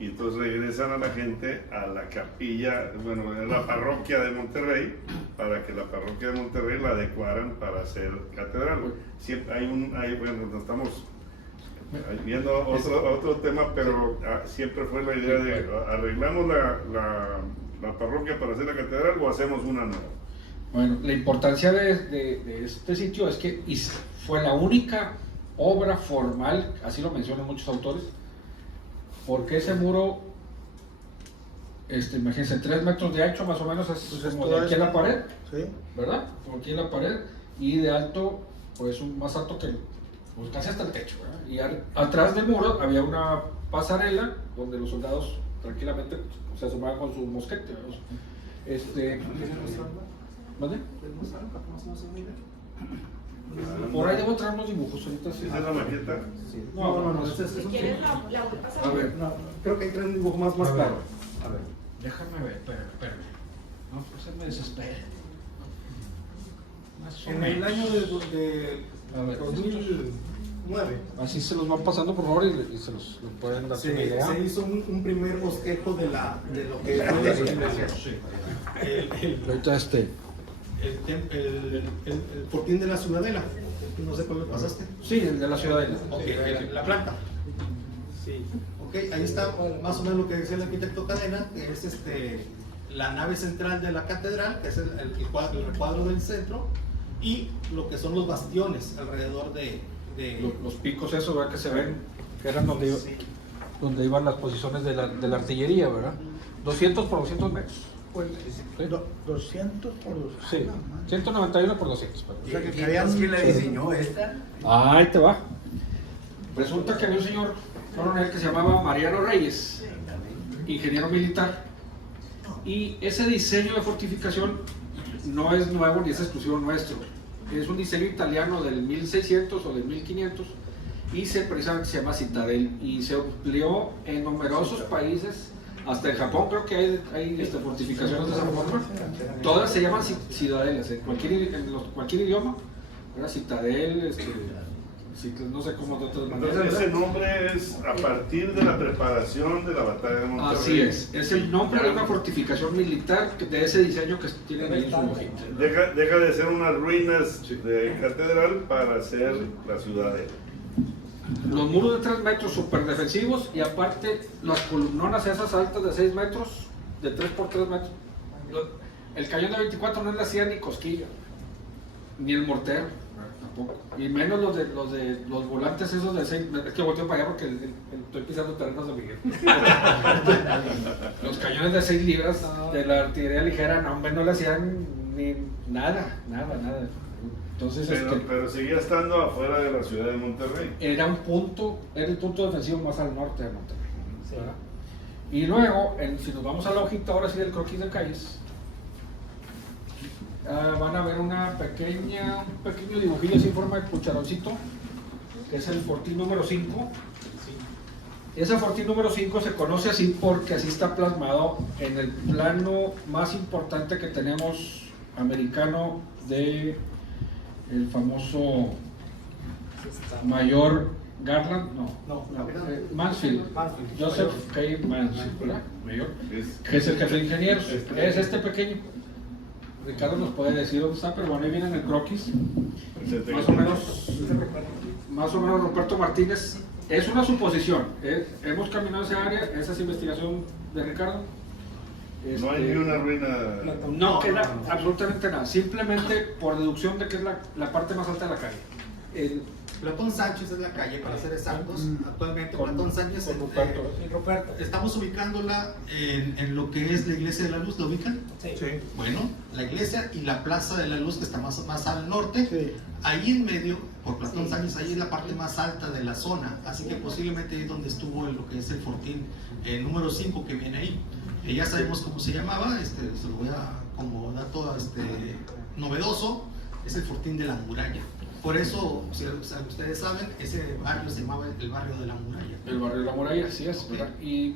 y entonces regresan a la gente a la capilla, bueno, a la parroquia de Monterrey, para que la parroquia de Monterrey la adecuaran para hacer catedral. Siempre bueno, nos estamos viendo otro tema, pero siempre fue la idea de arreglamos la parroquia para hacer la catedral o hacemos una nueva. Bueno, la importancia de este sitio es que fue la única obra formal, así lo mencionan muchos autores, porque ese muro, imagínense, 3 metros de ancho más o menos, es como de aquí a la pared, Sí. ¿verdad? Como aquí en la pared, y de alto, pues más alto que, pues casi hasta el techo, ¿verdad? Y atrás del muro había una pasarela donde los soldados tranquilamente se asomaban con su mosquete, ¿verdad? ¿Vale? Por ahí debo traer unos dibujos ahorita. Sí. ¿Esa es la maqueta? No, Si quieres la voy a pasar. A ver, No, creo que hay 3 dibujos más A ver. claros. A ver. déjame ver, espérame. No, pues se me desespera. Más o En el menos. año de A ver, 2009 así se los van pasando por favor y se los pueden dar una idea. se hizo un primer bosquejo de lo que fue la iglesia. Ahorita El fortín de la Ciudadela, no sé cuál me pasaste. Sí, el de la ciudadela. Ok, la planta. Sí. Ok, ahí está más o menos lo que decía el arquitecto Cadena, que es la nave central de la catedral, que es el recuadro del centro, y lo que son los bastiones alrededor de Los picos esos, ¿verdad? Que se ven, que eran donde iban las posiciones de la artillería, ¿verdad? 200 por 200 metros. ¿Sí? 200 por 200. Sí, 191 por 200. perdón. O sea que cabían. ¿Quién la diseñó esta? Ahí te va. Resulta que había un señor coronel que se llamaba Mariano Reyes, ingeniero militar, y ese diseño de fortificación no es nuevo ni es exclusivo nuestro. Es un diseño italiano del 1600 o del 1500 y precisamente se llama Citadel y se empleó en numerosos países, hasta en Japón creo que hay fortificaciones de esa forma. Todas se llaman ciudadelas, en cualquier idioma, ¿verdad? Citadel, no sé cómo de otras maneras. Entonces ese nombre es a partir de la preparación de la batalla de Monterrey. Así es el nombre de una fortificación militar de ese diseño que tienen ahí en su hojita. Deja de ser unas ruinas de catedral para ser la ciudadela. Los muros de 3 metros súper defensivos y aparte las columnonas esas altas de 6 metros, de 3 por 3 metros. El cañón de 24 no le hacía ni cosquilla, ni el mortero, tampoco. Y menos los volantes esos de 6 metros. Es que volteo para allá porque estoy pisando terrenos de Miguel. Los cañones de 6 libras de la artillería ligera, no, hombre, no le hacían ni nada. Entonces, Pero seguía estando afuera de la ciudad de Monterrey. era el punto defensivo más al norte de Monterrey. ¿Verdad? Y luego, si nos vamos a la hojita ahora sí del croquis de calles, van a ver un pequeño dibujillo así en forma de cucharoncito, que es el fortín número 5. Ese fortín número 5 se conoce así porque así está plasmado en el plano más importante que tenemos americano de el famoso mayor Garland, Mansfield, Joseph K. Mansfield, ¿verdad? Mayor, que es el jefe de ingenieros, es este pequeño. Ricardo nos puede decir dónde está, pero bueno, ahí viene en el croquis. Más o menos Ruperto Martínez, es una suposición, hemos caminado esa área, esa es investigación de Ricardo. No hay ni una ruina. No queda absolutamente nada, simplemente por deducción de que es la parte más alta de la calle. Platón Sánchez es la calle, para ser exactos. Actualmente Platón Sánchez Ruperto. estamos ubicándola en lo que es la Iglesia de la Luz, ¿la ubican? Sí. Bueno, la iglesia y la Plaza de la Luz, que está más al norte. Sí. Ahí en medio, por Platón Sánchez, ahí es la parte más alta de la zona, así que posiblemente ahí es donde estuvo lo que es el fortín número 5 que viene ahí. Ya sabemos cómo se llamaba, se lo voy a como dato novedoso, es el fortín de la muralla. Por eso, si ustedes saben, ese barrio se llamaba el barrio de la muralla. El barrio de la muralla, así es, ¿verdad? Y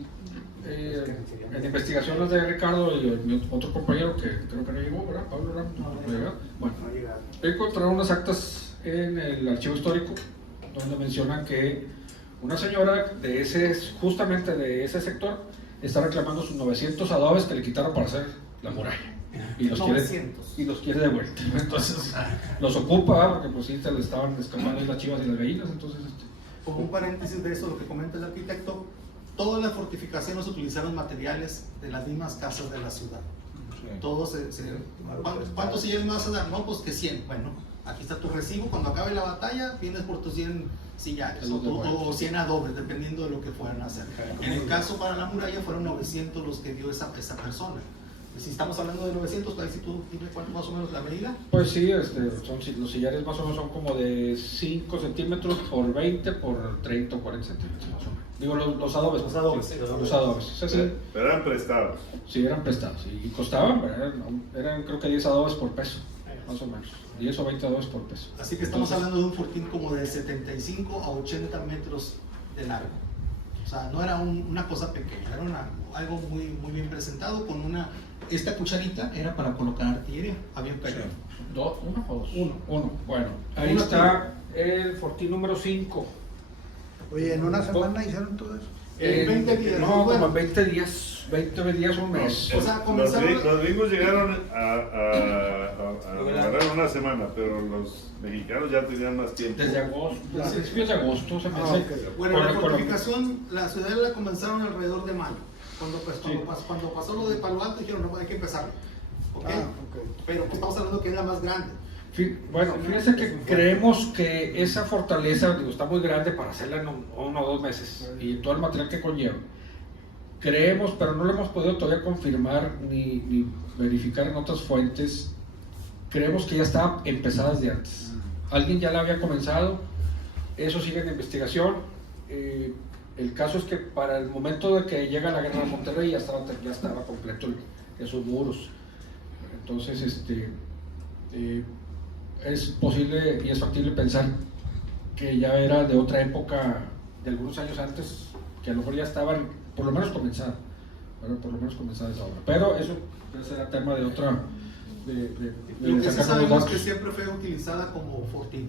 en investigaciones de Ricardo y mi otro compañero que creo que no llegó, ¿verdad? Pablo Ramos, no llegó. Bueno, encontraron unas actas en el archivo histórico donde mencionan que una señora de justamente de ese sector está reclamando sus 900 adobes que le quitaron para hacer la muralla. Y los quiere de vuelta. Entonces los ocupa, ¿verdad? Porque pues sí se le estaban escapando ahí las chivas y las gallinas. Entonces, Como un paréntesis de eso, lo que comenta el arquitecto, todas las fortificaciones utilizaron materiales de las mismas casas de la ciudad. Todos ¿cuántos sillares me vas a dar? No, pues que 100. Bueno, aquí está tu recibo, cuando acabe la batalla vienes por tus 100 sillares o 100 adobes, dependiendo de lo que fueran a hacer. En el caso para la muralla fueron 900 los que dio esa persona. Si estamos hablando de 900, ahí si tú tienes cuánto más o menos la medida. pues sí, los sillares más o menos son como de 5 centímetros por 20 por 30 o 40 centímetros más o menos. Digo, los adobes. Los adobes, sí, sí, los adobes. Sí, sí. Pero eran prestados. Sí, eran prestados y costaban, ¿verdad? Eran creo que 10 adobes por peso, más o menos. 10 o 20 adobes por peso. Así que estamos hablando de un fortín como de 75 a 80 metros de largo. O sea, no era una cosa pequeña, era algo muy, muy bien presentado con esta cucharita era para colocar artillería. Había un cañón. ¿Uno o dos? Uno. Bueno, ahí Uno está el fortín número 5. Oye, en una semana hicieron todo eso. En 20 días. No, bueno. como en 20 días, un mes. O sea, Los comenzaron. gringos llegaron a agarrar una semana, pero los mexicanos ya tenían más tiempo. Desde agosto, a principios de agosto se me hace. ok. Bueno, la Con- fortificación, la ciudadela comenzaron alrededor de mayo. Sí. Cuando pasó lo de Palo Alto, dijeron, no, hay que empezar. ¿Ok? Ok. Pero pues, estamos hablando que es la más grande. Bueno, fíjense que creemos que esa fortaleza está muy grande para hacerla en 1 o 2 meses y todo el material que conlleva. Creemos, pero no lo hemos podido todavía confirmar ni verificar en otras fuentes. Creemos que ya estaba empezada desde antes. Alguien ya la había comenzado, eso sigue en investigación. El caso es que para el momento de que llega la guerra de Monterrey ya estaba completo esos muros. Entonces, es posible y es factible pensar que ya era de otra época, de algunos años antes, que a lo mejor ya estaban, por lo menos comenzada, ¿verdad? Por lo menos comenzada esa obra. Pero eso será tema de otra. Lo que sí sacar los sabemos datos. que siempre fue utilizada como fortín,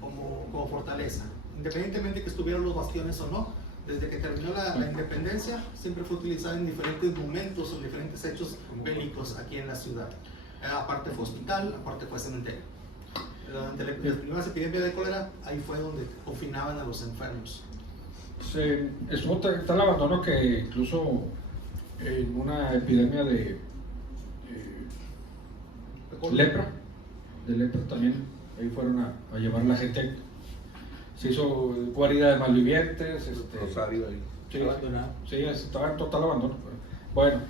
como fortaleza. Independientemente que estuvieran los bastiones o no, desde que terminó la independencia, siempre fue utilizada en diferentes momentos o diferentes hechos bélicos aquí en la ciudad. Aparte fue hospital, aparte fue cementerio. Durante las primeras epidemias de cólera, ahí fue donde confinaban a los enfermos. Estuvo tal abandono que incluso en una epidemia de lepra también, ahí fueron a llevar a la gente. Se hizo guarida de malvivientes. Rosario ahí. Sí, Abandonado. sí, estaba en total abandono. Bueno,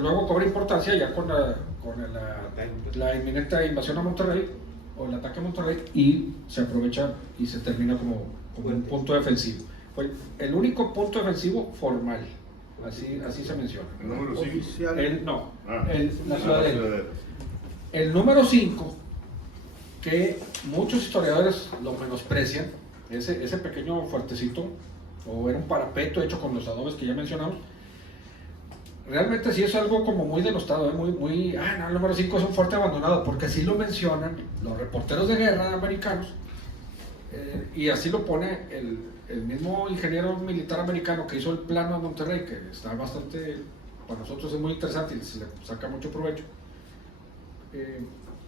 luego cobra importancia ya con la inminente invasión a Monterrey o el ataque a Monterrey y se aprovecha y se termina como un punto defensivo. Fue el único punto defensivo formal, así se menciona. El número 5. Oficial. La ciudadela. El número 5, que muchos historiadores lo menosprecian, ese pequeño fuertecito, o era un parapeto hecho con los adobes que ya mencionamos, realmente sí es algo como muy denostado, el número 5 es un fuerte abandonado, porque así lo mencionan los reporteros de guerra americanos, y así lo pone el mismo ingeniero militar americano que hizo el plano de Monterrey, que está bastante, para nosotros es muy interesante y se le saca mucho provecho.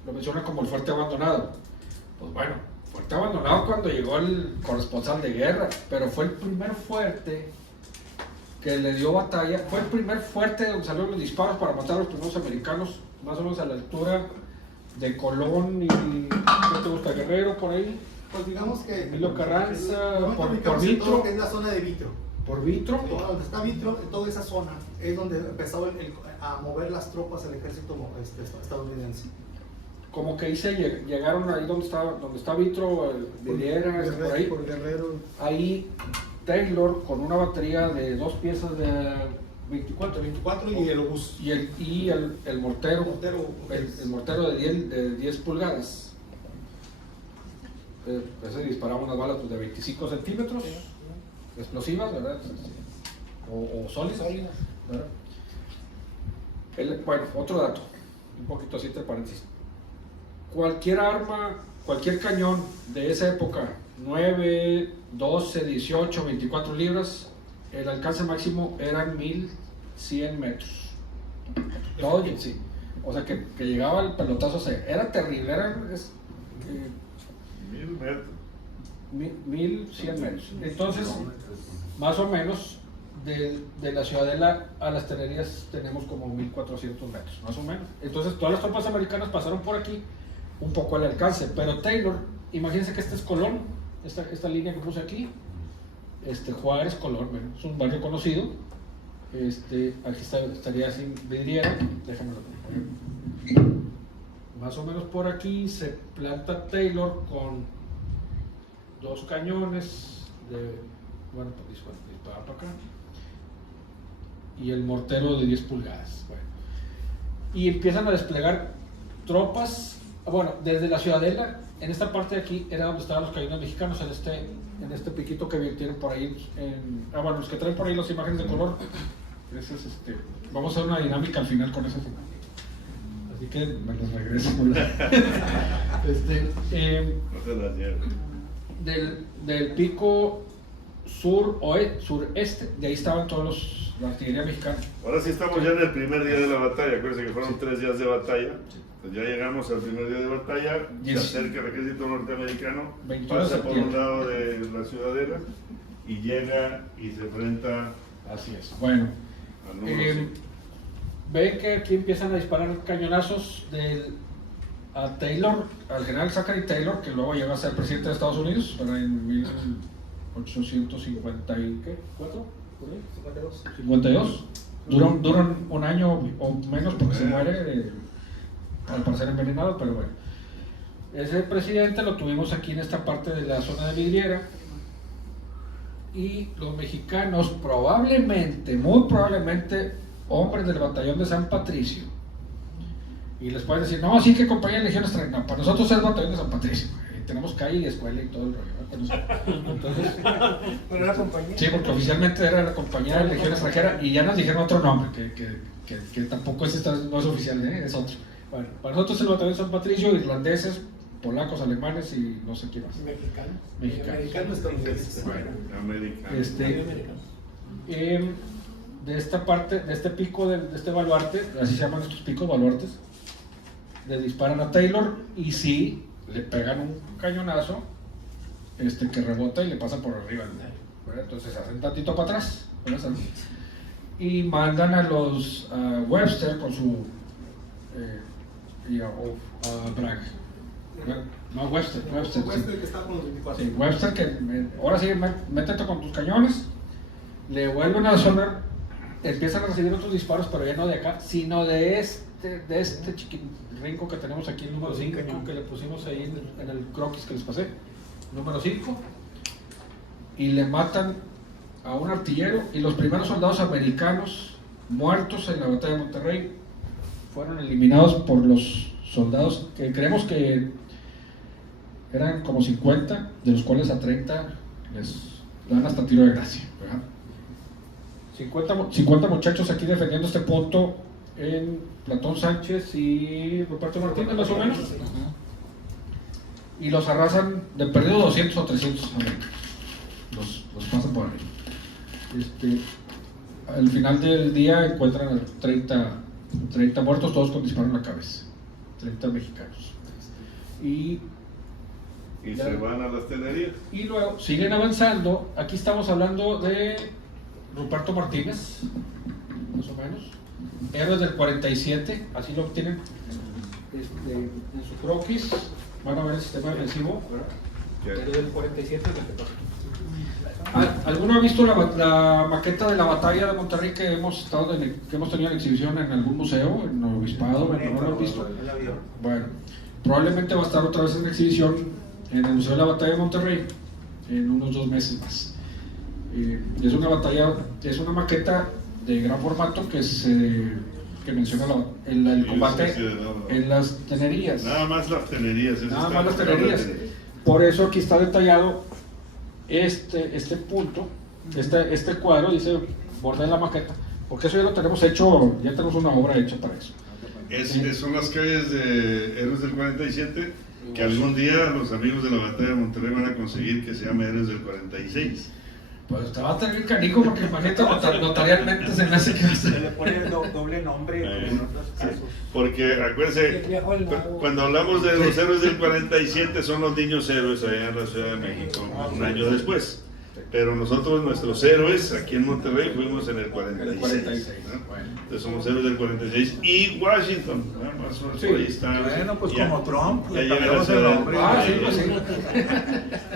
Lo menciona como el fuerte abandonado. Pues bueno, fuerte abandonado cuando llegó el corresponsal de guerra, pero fue el primer fuerte que le dio batalla, fue el primer fuerte donde salieron los disparos para matar a los primeros americanos, más o menos a la altura de Colón y, ¿qué te gusta? Guerrero, por ahí, Pues digamos que Emilio Carranza, por ubicamos en todo Vitro. lo que es la zona de Vitro. por Vitro. Todo donde está Vitro, toda esa zona es donde empezó a mover las tropas del ejército estadounidense. Como que ahí llegaron ahí donde está Vitro, Villera, por ahí. Por Guerrero. Ahí Taylor con una batería de 2 piezas de 24 y el obús. y el mortero, el mortero de 10 pulgadas. ese disparaba unas balas pues, de 25 centímetros, explosivas, ¿verdad? O sólidas, ¿verdad? Bueno, otro dato, un poquito así entre paréntesis. Cualquier arma, cualquier cañón de esa época, 9, 12, 18, 24 libras, el alcance máximo eran 1100 metros. Todo, sí. O sea que llegaba el pelotazo, o sea, era terrible, era 1000 metros. 1100 metros. Entonces, más o menos, de la Ciudadela a las Tenerías tenemos como 1400 metros, más o menos. Entonces, todas las tropas americanas pasaron por aquí, un poco al alcance, pero Taylor, imagínense que este es Colón, esta línea que puse aquí, Juárez, Colón, bueno, es un barrio conocido. Aquí estaría sin vidriera, déjamelo poner. Más o menos por aquí se planta Taylor con 2 cañones bueno, pues disparar para acá y el mortero de 10 pulgadas. Bueno. Y empiezan a desplegar tropas, bueno, desde la Ciudadela, en esta parte de aquí era donde estaban los cañones mexicanos, en este piquito que tienen por ahí, bueno, los que traen por ahí las imágenes de color. Vamos a hacer una dinámica al final con ese final. Así que me los regreso. Del pico sureste, de ahí estaban todos la artillería mexicana. Ahora sí estamos ya en el primer día de la batalla. Acuérdense que fueron 3 días de batalla. Pues ya llegamos al primer día de batalla. Se acerca el ejército norteamericano, pasa por un lado de la Ciudadela y llega y se enfrenta. Así es. Bueno, ven que aquí empiezan a disparar cañonazos a Taylor, al general Zachary Taylor, que luego llegó a ser presidente de Estados Unidos, en 1854, 52. Duran un año o menos porque se muere, al parecer envenenado, pero bueno. Ese presidente lo tuvimos aquí en esta parte de la zona de vidriera. Y los mexicanos muy probablemente, hombres del batallón de San Patricio, y les pueden decir, no, sí que compañía de legiones extranjera, no, para nosotros es el batallón de San Patricio, tenemos calle y escuela y todo el rollo, ¿no? Entonces, ¿pero era compañía? sí, porque oficialmente era la compañía de legión extranjera y ya nos dijeron otro nombre, que tampoco no es oficial, es otro. Bueno, para nosotros el batallón de San Patricio, irlandeses, polacos, alemanes y no sé quién más. Mexicanos estadounidenses. Bueno, americano. De esta parte, de este pico, de este baluarte, así se llaman estos picos baluartes, le disparan a Taylor y sí, le pegan un cañonazo que rebota y le pasa por arriba. Entonces se hacen tantito para atrás, ¿verdad? Y mandan a los Webster con su Bragg. No, Webster Webster que está con los 24. Sí, Webster que ahora sí, métete con tus cañones, le vuelven a sonar, empiezan a recibir otros disparos, pero ya no de acá, sino de este chiquirinco que tenemos aquí, el número 5, que le pusimos ahí en el croquis que les pasé, número 5, y le matan a un artillero, y los primeros soldados americanos muertos en la batalla de Monterrey fueron eliminados por los soldados que creemos que eran como 50, de los cuales a 30 les dan hasta tiro de gracia, ¿verdad? 50 muchachos aquí defendiendo este punto en Platón Sánchez y Ruperto Martínez, más o menos, y los arrasan de perdido 200 o 300 americanos, los pasan por ahí. Al final del día encuentran a 30 muertos, todos con disparo en la cabeza, 30 mexicanos. Y se van a las Tenerías. Y luego siguen avanzando. Aquí estamos hablando de Ruperto Martínez, más o menos, héroes del 47, así lo obtienen en su croquis. Van a ver el sistema defensivo, ¿verdad? Héroes del 47 ¿Alguno ha visto la maqueta de la batalla de Monterrey que hemos tenido en exhibición en algún museo, en el obispado? ¿No lo han visto? Bueno, probablemente va a estar otra vez en exhibición en el Museo de la Batalla de Monterrey en unos 2 meses más. Es una maqueta de gran formato que menciona el combate en las Tenerías. Nada más las Tenerías. Nada más las Tenerías. Por eso aquí está detallado este punto, este cuadro, dice borde de la maqueta, porque eso ya lo tenemos hecho, ya tenemos una obra hecha para eso. Son las calles de Héroes del 47, que algún día los amigos de la batalla de Monterrey van a conseguir que se llame Héroes del 46. Pues te va a tener canijo porque imagínate notarialmente se me hace que va a Se ser. le pone doble nombre como en otros casos. Porque acuérdense, cuando hablamos de los héroes del 47 son los niños héroes allá en la Ciudad de México, un año después. Pero nosotros, nuestros héroes aquí en Monterrey, fuimos en el 46. ¿no? Entonces somos héroes del 46 y Washington. ¿no? Más o menos por ahí está. Bueno, pues ya, como Trump, ya le llega cambiamos la el ciudad. nombre. Sí, pues sí.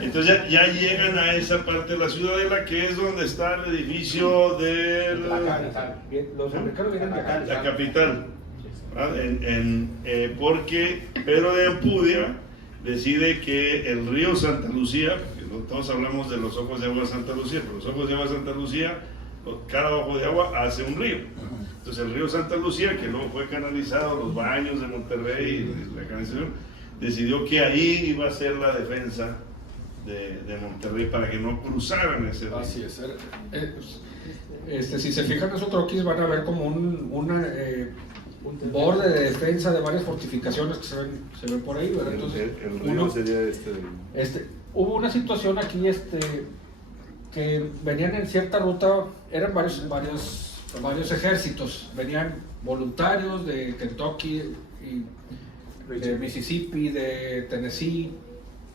Entonces ya llegan a esa parte de la ciudadela que es donde está el edificio de Los americanos vienen de acá. la capital. Porque Pedro de Ampudia decide que el río Santa Lucía, porque todos hablamos de los ojos de agua de Santa Lucía, pero los ojos de agua de Santa Lucía, cada ojo de agua hace un río. Entonces el río Santa Lucía, que luego fue canalizado, los baños de Monterrey, la canalización, decidió que ahí iba a ser la defensa de Monterrey para que no cruzaran ese río. Así es. Si se fijan en esos troquis van a ver como un borde de defensa de varias fortificaciones que se ven por ahí, ¿verdad? Entonces, el río sería hubo una situación aquí que venían en cierta ruta, eran varios ejércitos, venían voluntarios de Kentucky, de Mississippi, de Tennessee,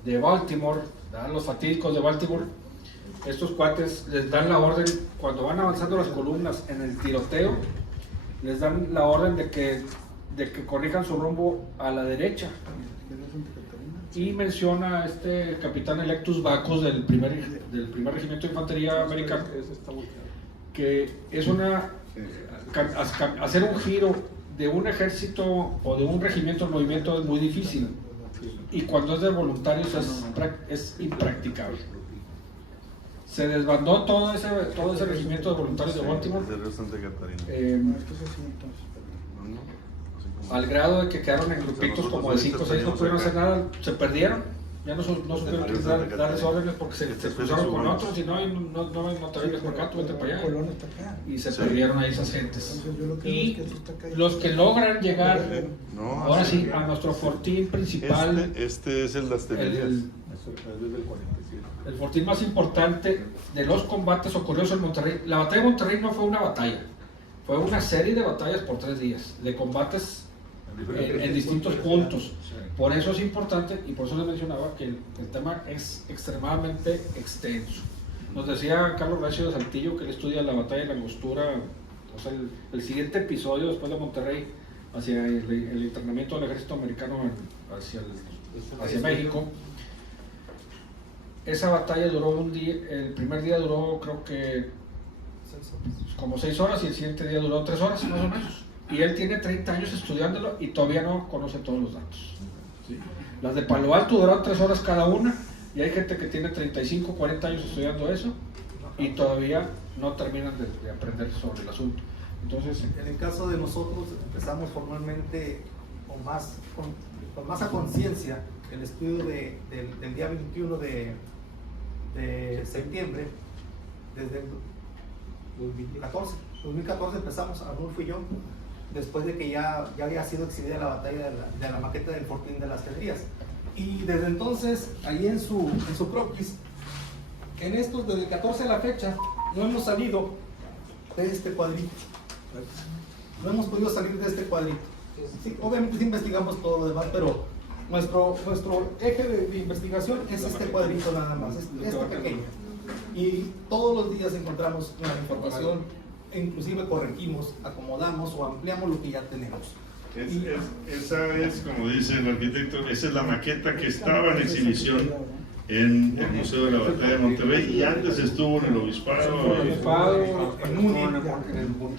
de Baltimore, ¿verdad? Los fatídicos de Baltimore. Estos cuates les dan la orden, cuando van avanzando las columnas en el tiroteo, les dan la orden de que corrijan su rumbo a la derecha. Y menciona a este capitán Electus Bacchus del primer regimiento de infantería americano que es hacer un giro de un ejército o de un regimiento en movimiento es muy difícil, y cuando es de voluntarios es impracticable. Se desbandó todo ese regimiento de voluntarios de Baltimore, al grado de que quedaron en grupitos como de 5 o 6, no pudieron hacer nada, se perdieron, ya no supieron darles órdenes porque se cruzaron con otros y no te vengas por acá, tú vete para allá, y se perdieron ahí esas gentes. Y los que logran llegar, ahora sí, a nuestro fortín principal, Este es el Las Tenerías. El fortín más importante de los combates ocurrió en Monterrey. La batalla de Monterrey no fue una batalla, fue una serie de batallas por 3 días, de combates en distintos puntos. Por eso es importante y por eso les mencionaba que el tema es extremadamente extenso. Nos decía Carlos Recio de Saltillo que él estudia la batalla de la Angostura, o sea, el siguiente episodio después de Monterrey, hacia el internamiento del ejército americano hacia México. Esa batalla duró un día, el primer día duró creo que como 6 horas y el siguiente día duró 3 horas más o menos. Y él tiene 30 años estudiándolo y todavía no conoce todos los datos. ¿Sí? Las de Palo Alto duraron 3 horas cada una y hay gente que tiene 35, 40 años estudiando eso y todavía no terminan de aprender sobre el asunto. Entonces, en el caso de nosotros empezamos formalmente con más a conciencia el estudio del día 21 de septiembre, desde el 2014 empezamos, Arnulfo y yo, después de que ya había sido exhibida la batalla de la maqueta del Fortín de las Tenerías. Y desde entonces, ahí en su croquis, en estos, desde el 14 a la fecha, no hemos salido de este cuadrito. No hemos podido salir de este cuadrito. Sí, obviamente sí investigamos todo lo demás, pero nuestro eje de investigación es este cuadrito nada más, este pequeño. Y todos los días encontramos nueva información, e inclusive corregimos, acomodamos o ampliamos lo que ya tenemos. Esa es, como dice el arquitecto, esa es la maqueta que estaba en exhibición en el Museo de la Batalla de Monterrey y antes estuvo en el Obispado.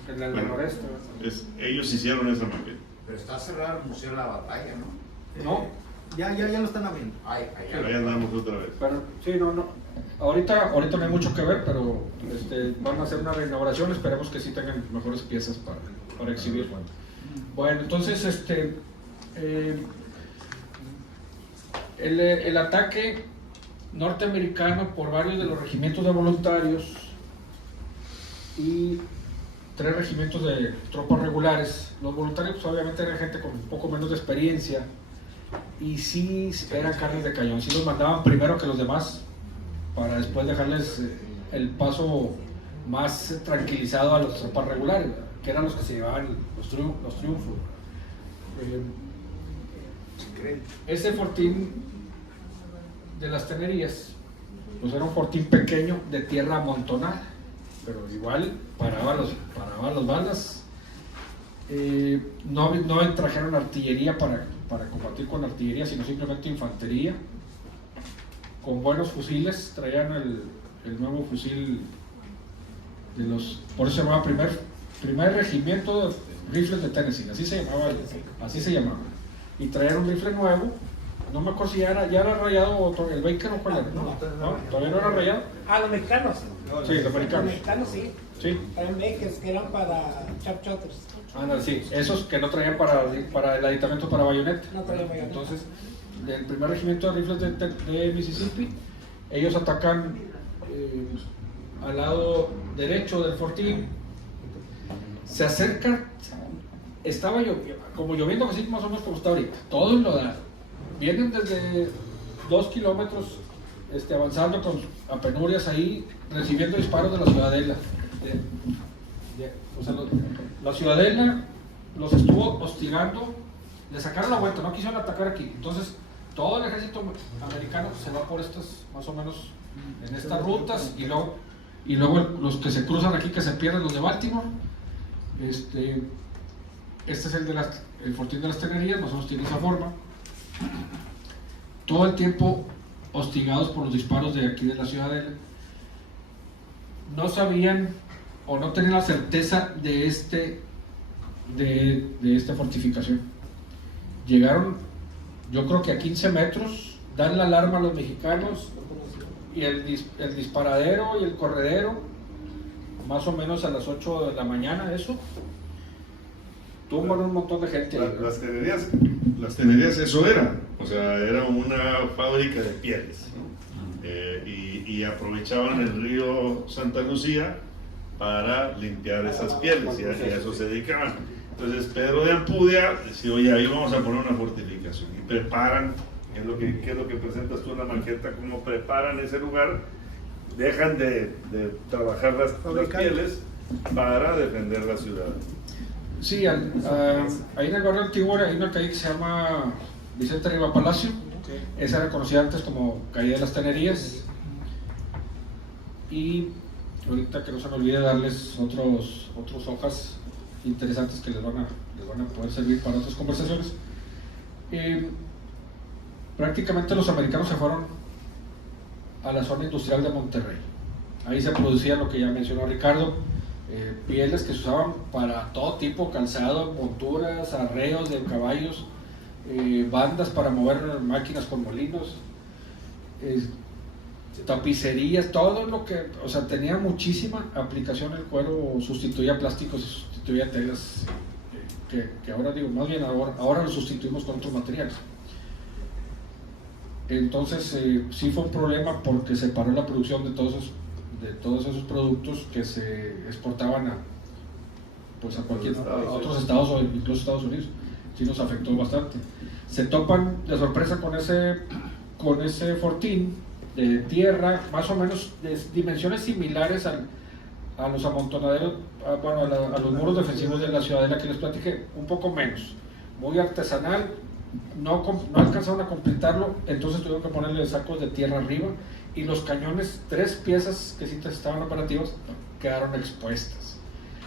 en el noreste. Ellos hicieron esa maqueta. Pero está cerrado el Museo de la Batalla, ¿no? No. Ya lo están abriendo. Pero ahí andamos otra vez. Pero, sí, no. Ahorita no hay mucho que ver, pero van a hacer una reinauguración, esperemos que sí tengan mejores piezas para exhibir. El ataque norteamericano por varios de los regimientos de voluntarios y 3 regimientos de tropas regulares. Los voluntarios pues, obviamente eran gente con un poco menos de experiencia y sí eran carnes de cañón, sí los mandaban primero que los demás para después dejarles el paso más tranquilizado a las tropas regulares, que eran los que se llevaban los triunfos. Ese fortín de las Tenerías pues era un fortín pequeño de tierra amontonada, pero igual paraba las balas. No trajeron artillería para combatir con artillería, sino simplemente infantería con buenos fusiles. Traían el nuevo fusil de los, por eso se llamaba primer regimiento de rifles de Tennessee, así se llamaba, y traían un rifle nuevo. No me acuerdo si ya era rayado o el Baker o cuál era. ¿No? ¿Todavía no era rayado? Los mexicanos. Sí, los americanos. Los mexicanos sí. Sí. Eran Bakers que eran para Sharpshooters. Sí, esos que no traían para el aditamento para bayoneta. No traían bayoneta. Entonces, del primer regimiento de rifles de Mississippi, ellos atacan al lado derecho del fortín. Se acercan, estaba como lloviendo así más o menos como está ahorita, todo en lo da. Vienen desde 2 kilómetros avanzando a penurias ahí, recibiendo disparos de la ciudadela. La ciudadela los estuvo hostigando, le sacaron la vuelta, no quisieron atacar aquí. Entonces, todo el ejército americano se va por estas, más o menos, en estas rutas, y luego los que se cruzan aquí, que se pierden, los de Baltimore. Este es el fortín de las Tenerías, más o menos tiene esa forma. Todo el tiempo hostigados por los disparos de aquí de la ciudadela. No sabían o no tenían la certeza de esta fortificación. Llegaron, yo creo que a 15 metros, dan la alarma a los mexicanos y el disparadero y el corredero, más o menos a las 8 de la mañana, eso. Tumban un montón de gente. Las tenerías eso era, o sea, era una fábrica de pieles, ¿no? Y aprovechaban el río Santa Lucía para limpiar esas pieles y a eso se dedicaban. Entonces Pedro de Ampudia decía, oye, ahí vamos a poner una fortificación y preparan, ¿qué es lo que presentas tú en la maqueta? Cómo preparan ese lugar, dejan de trabajar las pieles para defender la ciudad. Sí, ahí en el barrio antiguo hay una calle que se llama Vicente Riva Palacio. Esa era conocida antes como calle de las Tenerías. Y ahorita que no se me olvide darles otros hojas interesantes que les van a poder servir para otras conversaciones. Prácticamente los americanos se fueron a la zona industrial de Monterrey. Ahí se producía lo que ya mencionó Ricardo, pieles que se usaban para todo tipo, calzado, monturas, arreos de caballos, bandas para mover máquinas con molinos, tapicerías, todo lo que, o sea, tenía muchísima aplicación. El cuero sustituía plásticos y sustituía telas, que ahora digo, más bien ahora lo sustituimos con otros materiales. Entonces sí fue un problema porque se paró la producción de todos esos productos que se exportaban a otros estados o incluso Estados Unidos. Sí nos afectó bastante. Se topan de sorpresa con ese fortín de tierra, más o menos de dimensiones similares a los amontonaderos, a los muros defensivos de la ciudadela que les platiqué, un poco menos, muy artesanal. No alcanzaron a completarlo, entonces tuvieron que ponerle sacos de tierra arriba, y los cañones, 3 piezas que sí estaban operativas, quedaron expuestas.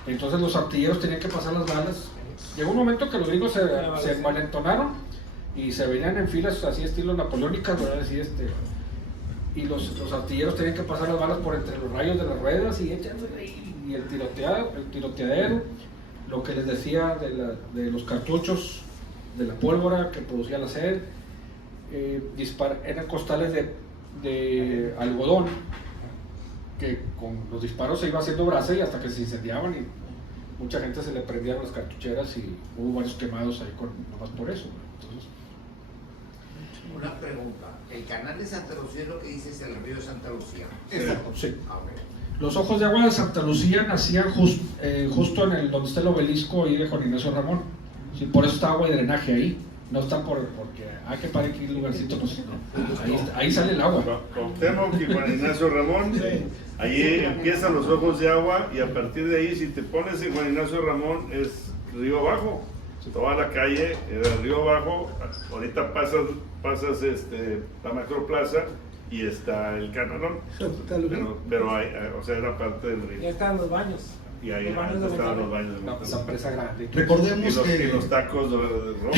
Entonces los artilleros tenían que pasar las balas. Llegó un momento que los gringos se envalentonaron y se venían en filas así estilo napoleónicas, ¿verdad? Así, y los artilleros tenían que pasar las balas por entre los rayos de las ruedas y el tiroteadero, lo que les decía de los cartuchos, de la pólvora que producía la sed. Eran costales de algodón que con los disparos se iba haciendo brasa y hasta que se incendiaban, y mucha gente se le prendían las cartucheras y hubo varios quemados ahí nomás por eso. Entonces, Una pregunta. El canal de Santa Lucía es lo que dices el río de Santa Lucía. Exacto. Sí. A ver. Los ojos de agua de Santa Lucía nacían justo en el donde está el obelisco ahí de Juan Ignacio Ramón. Sí, por eso está agua de drenaje ahí. No está porque hay que parar aquí el lugarcito. Pues, ahí sale el agua. Cuauhtémoc y Juan Ignacio Ramón, ahí empiezan los ojos de agua y a partir de ahí, si te pones en Juan Ignacio Ramón, es río abajo. Toda la calle era río abajo. Ahorita pasas la Macroplaza y está el Canalón. Pero hay, o sea, era parte del río. Ya están los baños. Y ahí Los baños antes de estaban los Monterrey. baños de No, Monterrey. esa empresa grande. Recordemos Y que... los tacos rojos.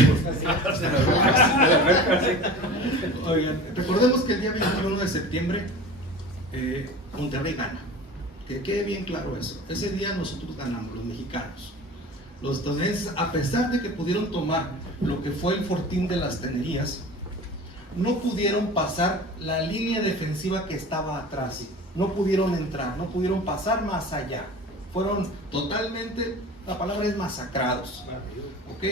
Oigan, recordemos que el día 21 de septiembre Monterrey gana. Que quede bien claro eso. Ese día nosotros ganamos, los mexicanos. Los estadounidenses, a pesar de que pudieron tomar lo que fue el fortín de las Tenerías, no pudieron pasar la línea defensiva que estaba atrás. No pudieron entrar, no pudieron pasar más allá. Fueron totalmente, la palabra es masacrados. ¿Ok?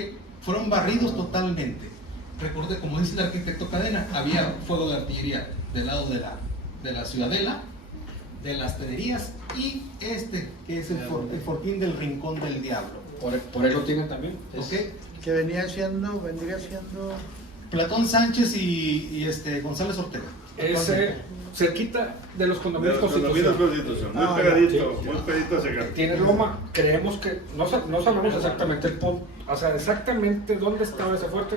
Fueron barridos totalmente. Recordé, como dice el arquitecto Cadena, había fuego de artillería del lado de la ciudadela, de las Tenerías y que es el fortín del Rincón del Diablo. Por ahí lo tienen también. ¿Ok? Que vendría siendo Platón Sánchez y González Ortega. Es cerquita de los condominios De los Constitución. Constitución, muy Ah, pegadito, sí. muy pegadito hacia acá. Tiene loma, creemos que, no sabemos exactamente el punto, o sea, exactamente dónde estaba ese fuerte,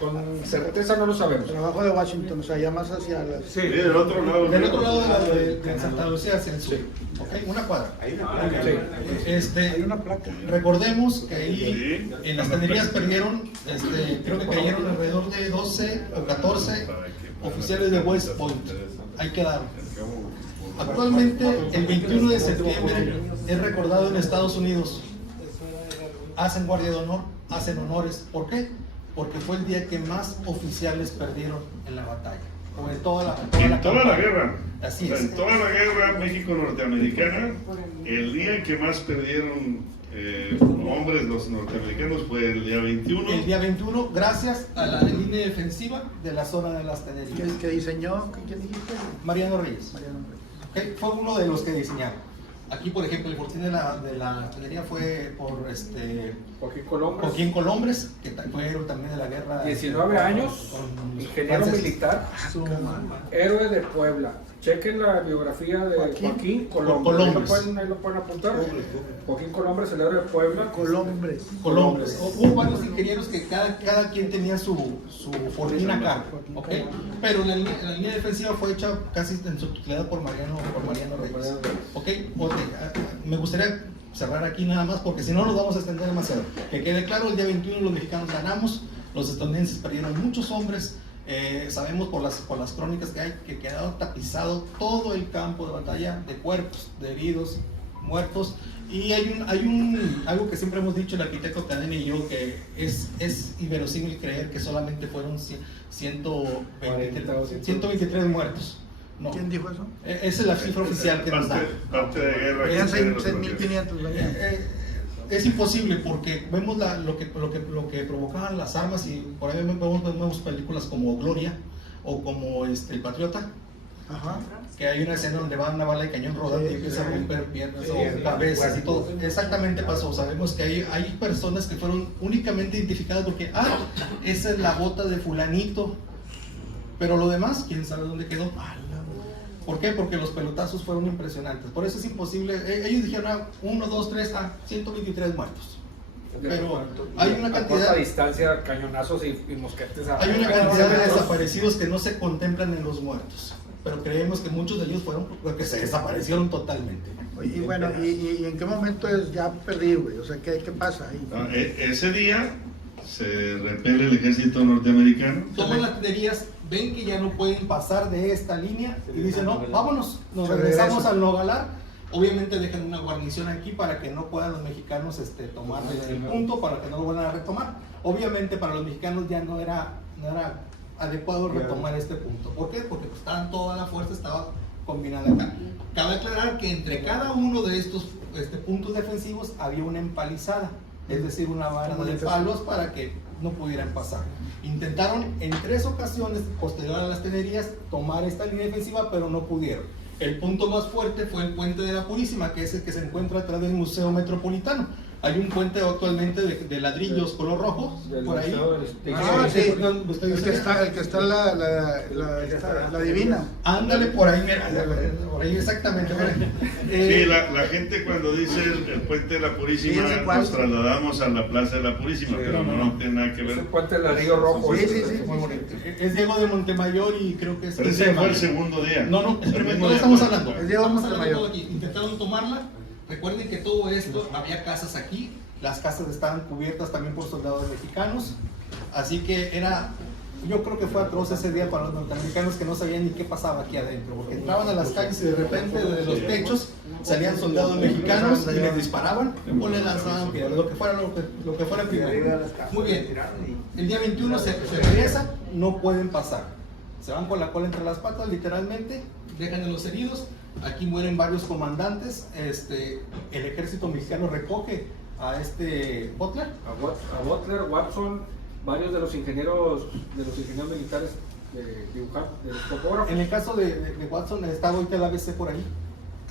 con certeza no lo sabemos. trabajo de Washington, o sea, ya más hacia las... Sí, del otro lado. Del otro lado de Santa Lucía hacia el sur. ¿Ok? Una cuadra. Hay una Hay una placa. Recordemos que ahí en las Tenerías perdieron, creo que cayeron alrededor de 12 o 14 oficiales de West Point. Ahí quedaron. Actualmente, el 21 de septiembre es recordado en Estados Unidos. Hacen guardia de honor, hacen honores. ¿Por qué? Porque fue el día que más oficiales perdieron en la batalla. O en toda la la guerra. Así O sea, es. en toda la guerra México-norteamericana, el día en que más perdieron hombres los norteamericanos fue el día 21. El día 21, gracias a la línea defensiva de la zona de las Tenerías. ¿Quién que diseñó? ¿Quién dijiste? Mariano Reyes. Mariano Reyes. Ok, fue uno de los que diseñaron. Aquí, por ejemplo, el fortín de la Tenería fue por Joaquín Colombres, Joaquín Colombres, que fue héroe también de la guerra. 19 años, con ingeniero franceses. militar, héroe de Puebla. Chequen la biografía de Joaquín Colombres. Ahí lo pueden apuntar. Joaquín Colombres, el héroe de Puebla. Colombres. Colombres. Hubo varios ingenieros que cada quien tenía su fortín acá, ¿ok? Pero la línea defensiva fue hecha casi en su totalidad por Mariano Reyes, ¿ok? Me gustaría cerrar aquí nada más porque si no nos vamos a extender demasiado. Que quede claro, el día 21 los mexicanos ganamos, los estadounidenses perdieron muchos hombres. Sabemos por las crónicas que hay que quedó tapizado todo el campo de batalla de cuerpos, de heridos, muertos. Y hay algo que siempre hemos dicho el arquitecto Cadena y yo, que es inverosímil creer que solamente fueron 123 muertos. No. ¿Quién dijo eso? Esa es la cifra oficial que nos da. Parte de guerra. Venían que se nos bloqueó. 6.500, venían. Es imposible porque vemos lo que provocaban las armas y por ahí vemos películas como Gloria o como El Patriota, Ajá. que hay una escena donde va una bala de cañón rodando y empieza a romper piernas o cabezas y todo. Exactamente pasó. Sabemos que hay personas que fueron únicamente identificadas porque, esa es la bota de fulanito, pero lo demás, quién sabe dónde quedó. ¿Por qué? Porque los pelotazos fueron impresionantes. Por eso es imposible. Ellos dijeron 1, 2, 3, 123 muertos. Pero hay una A cantidad. corta distancia, cañonazos y mosquetes. Hay una cantidad de desaparecidos que no se contemplan en los muertos. Pero creemos que muchos de ellos fueron porque se desaparecieron totalmente. Oye, y bueno, ¿y en qué momento es ya perdí, güey? O sea, ¿qué pasa ahí? Ese día se repele el ejército norteamericano. Toman las tenerías, ven que ya no pueden pasar de esta línea y dicen, no, vámonos, nos Se regresamos regresan. al Nogalar. Obviamente dejan una guarnición aquí para que no puedan los mexicanos tomar el punto, para que no lo vuelvan a retomar. Obviamente para los mexicanos ya no era adecuado retomar este punto. ¿Por qué? Porque pues, toda la fuerza estaba combinada acá. Cabe aclarar que entre cada uno de estos puntos defensivos había una empalizada, es decir, una vara de palos para que no pudieran pasar. Intentaron en 3 ocasiones, posterior a las tenerías, tomar esta línea defensiva, pero no pudieron. El punto más fuerte fue el puente de la Purísima, que es el que se encuentra atrás del Museo Metropolitano. Hay un puente actualmente de ladrillos color rojo, por ahí. Ah, sí, el que está la Divina. Ándale por ahí, mira, por ahí exactamente. Sí, la gente cuando dice el puente de la Purísima, Sí, nos trasladamos a la Plaza de la Purísima, pero no tiene nada que Es el ver. puente del río rojo. Sí, ese, sí, sí, muy sí, bonito. Es Diego de Montemayor y creo que es... Pero ese fue el segundo día. No, El pero mismo no día estamos fue. hablando. El Diego Estamos Montemayor. hablando aquí. Intentaron tomarla. Recuerden que todo esto, había casas aquí. Las casas estaban cubiertas también por soldados mexicanos. Así que yo creo que fue atroz ese día para los norteamericanos, que no sabían ni qué pasaba aquí adentro, porque entraban a las calles y de repente de los techos salían soldados mexicanos y les disparaban o les lanzaban piedras, lo que fuera primero. Muy bien, el día 21 se regresan, no pueden pasar, se van con la cola entre las patas literalmente, dejan a los heridos. Aquí mueren varios comandantes. El ejército mexicano recoge a Butler. A Butler, Watson, varios de los ingenieros militares de dibujar, de los topógrafos. En el caso de Watson, está ahorita el ABC por ahí.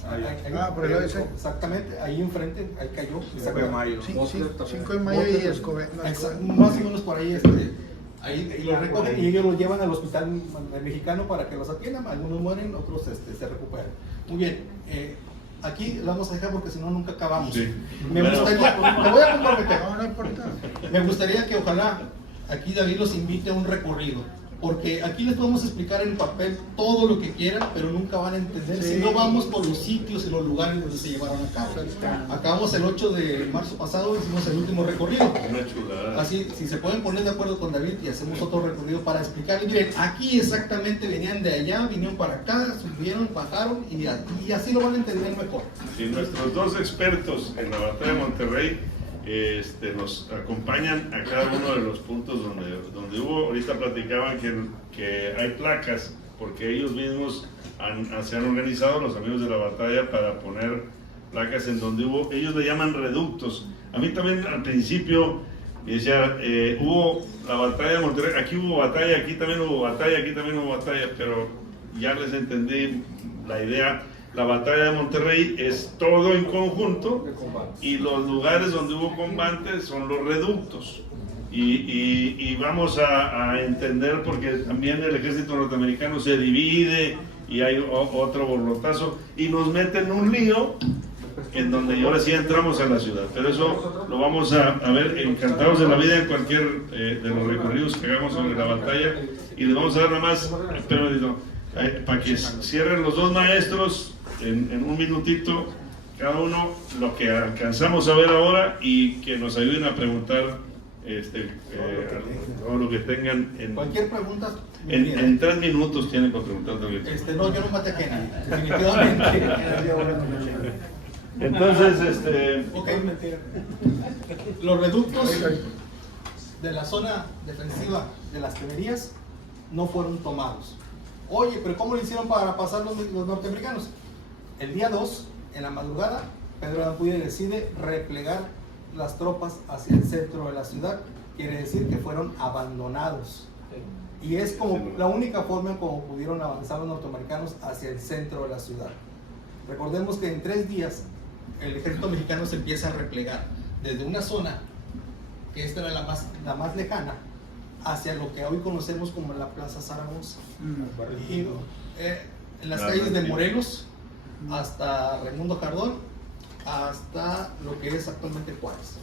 Ahí, por el ABC. Exactamente, ahí enfrente, ahí cayó. 5 de mayo. 5 de mayo y Escobedo. Más o menos por ahí, ahí lo recogen y ellos lo llevan al hospital mexicano para que los atiendan. Algunos mueren, otros se recuperan. Muy bien, aquí lo vamos a dejar porque si no nunca acabamos. Sí. Me gustaría, te voy a comprometer. No importa. Me gustaría que ojalá aquí David los invite a un recorrido, porque aquí les podemos explicar en papel todo lo que quieran, pero nunca van a entender si no vamos por los sitios y los lugares donde se llevaron a cabo. Acabamos el 8 de marzo pasado, hicimos el último recorrido. Una chulada. Así, si se pueden poner de acuerdo con David y hacemos otro recorrido para explicarles, miren, aquí exactamente venían de allá, vinieron para acá, subieron, bajaron y así lo van a entender mejor. Y nuestros 2 expertos en la batalla de Monterrey nos acompañan a cada uno de los puntos donde hubo. Ahorita platicaban que hay placas, porque ellos mismos se han organizado, los amigos de la batalla, para poner placas en donde hubo, ellos le llaman reductos. A mí también al principio me decía, hubo la batalla de Monterrey, aquí hubo batalla, aquí también hubo batalla, aquí también hubo batalla, pero ya les entendí la idea. La batalla de Monterrey es todo en conjunto y los lugares donde hubo combates son los reductos. Y vamos a entender, porque también el ejército norteamericano se divide y hay otro borlotazo y nos meten en un lío en donde ahora sí entramos a la ciudad. Pero eso lo vamos a ver, encantados de la vida en cualquier de los recorridos que hagamos sobre la batalla. Y les vamos a dar nada más, para que cierren los 2 maestros en un minutito cada uno lo que alcanzamos a ver ahora, y que nos ayuden a preguntar todo lo que tengan Cualquier pregunta. en 3 minutos tienen para preguntar. No, yo no maté a nadie, definitivamente. Entonces, Ok, los reductos de la zona defensiva de las tenerías no fueron tomados. Oye, pero ¿cómo lo hicieron para pasar los norteamericanos? El día 2, en la madrugada, Pedro Lampudia decide replegar las tropas hacia el centro de la ciudad. Quiere decir que fueron abandonados. Y es como la única forma en cómo pudieron avanzar los norteamericanos hacia el centro de la ciudad. Recordemos que en 3 días el ejército mexicano se empieza a replegar desde una zona, que esta era la más lejana, hacia lo que hoy conocemos como la Plaza Zaragoza. Y, en las calles de Morelos hasta Raimundo Jardón, hasta lo que es actualmente Juárez.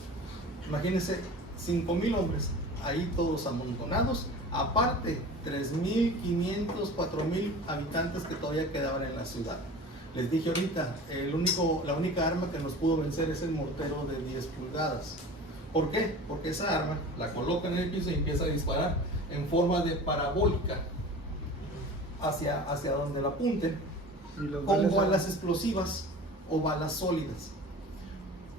Imagínense, 5,000 hombres ahí todos amontonados, aparte 3,500, 4,000 habitantes que todavía quedaban en la ciudad. Les dije ahorita, la única arma que nos pudo vencer es el mortero de 10 pulgadas. ¿Por qué? Porque esa arma la colocan en el piso y empieza a disparar en forma de parabólica hacia donde la apunten, con balas explosivas o balas sólidas.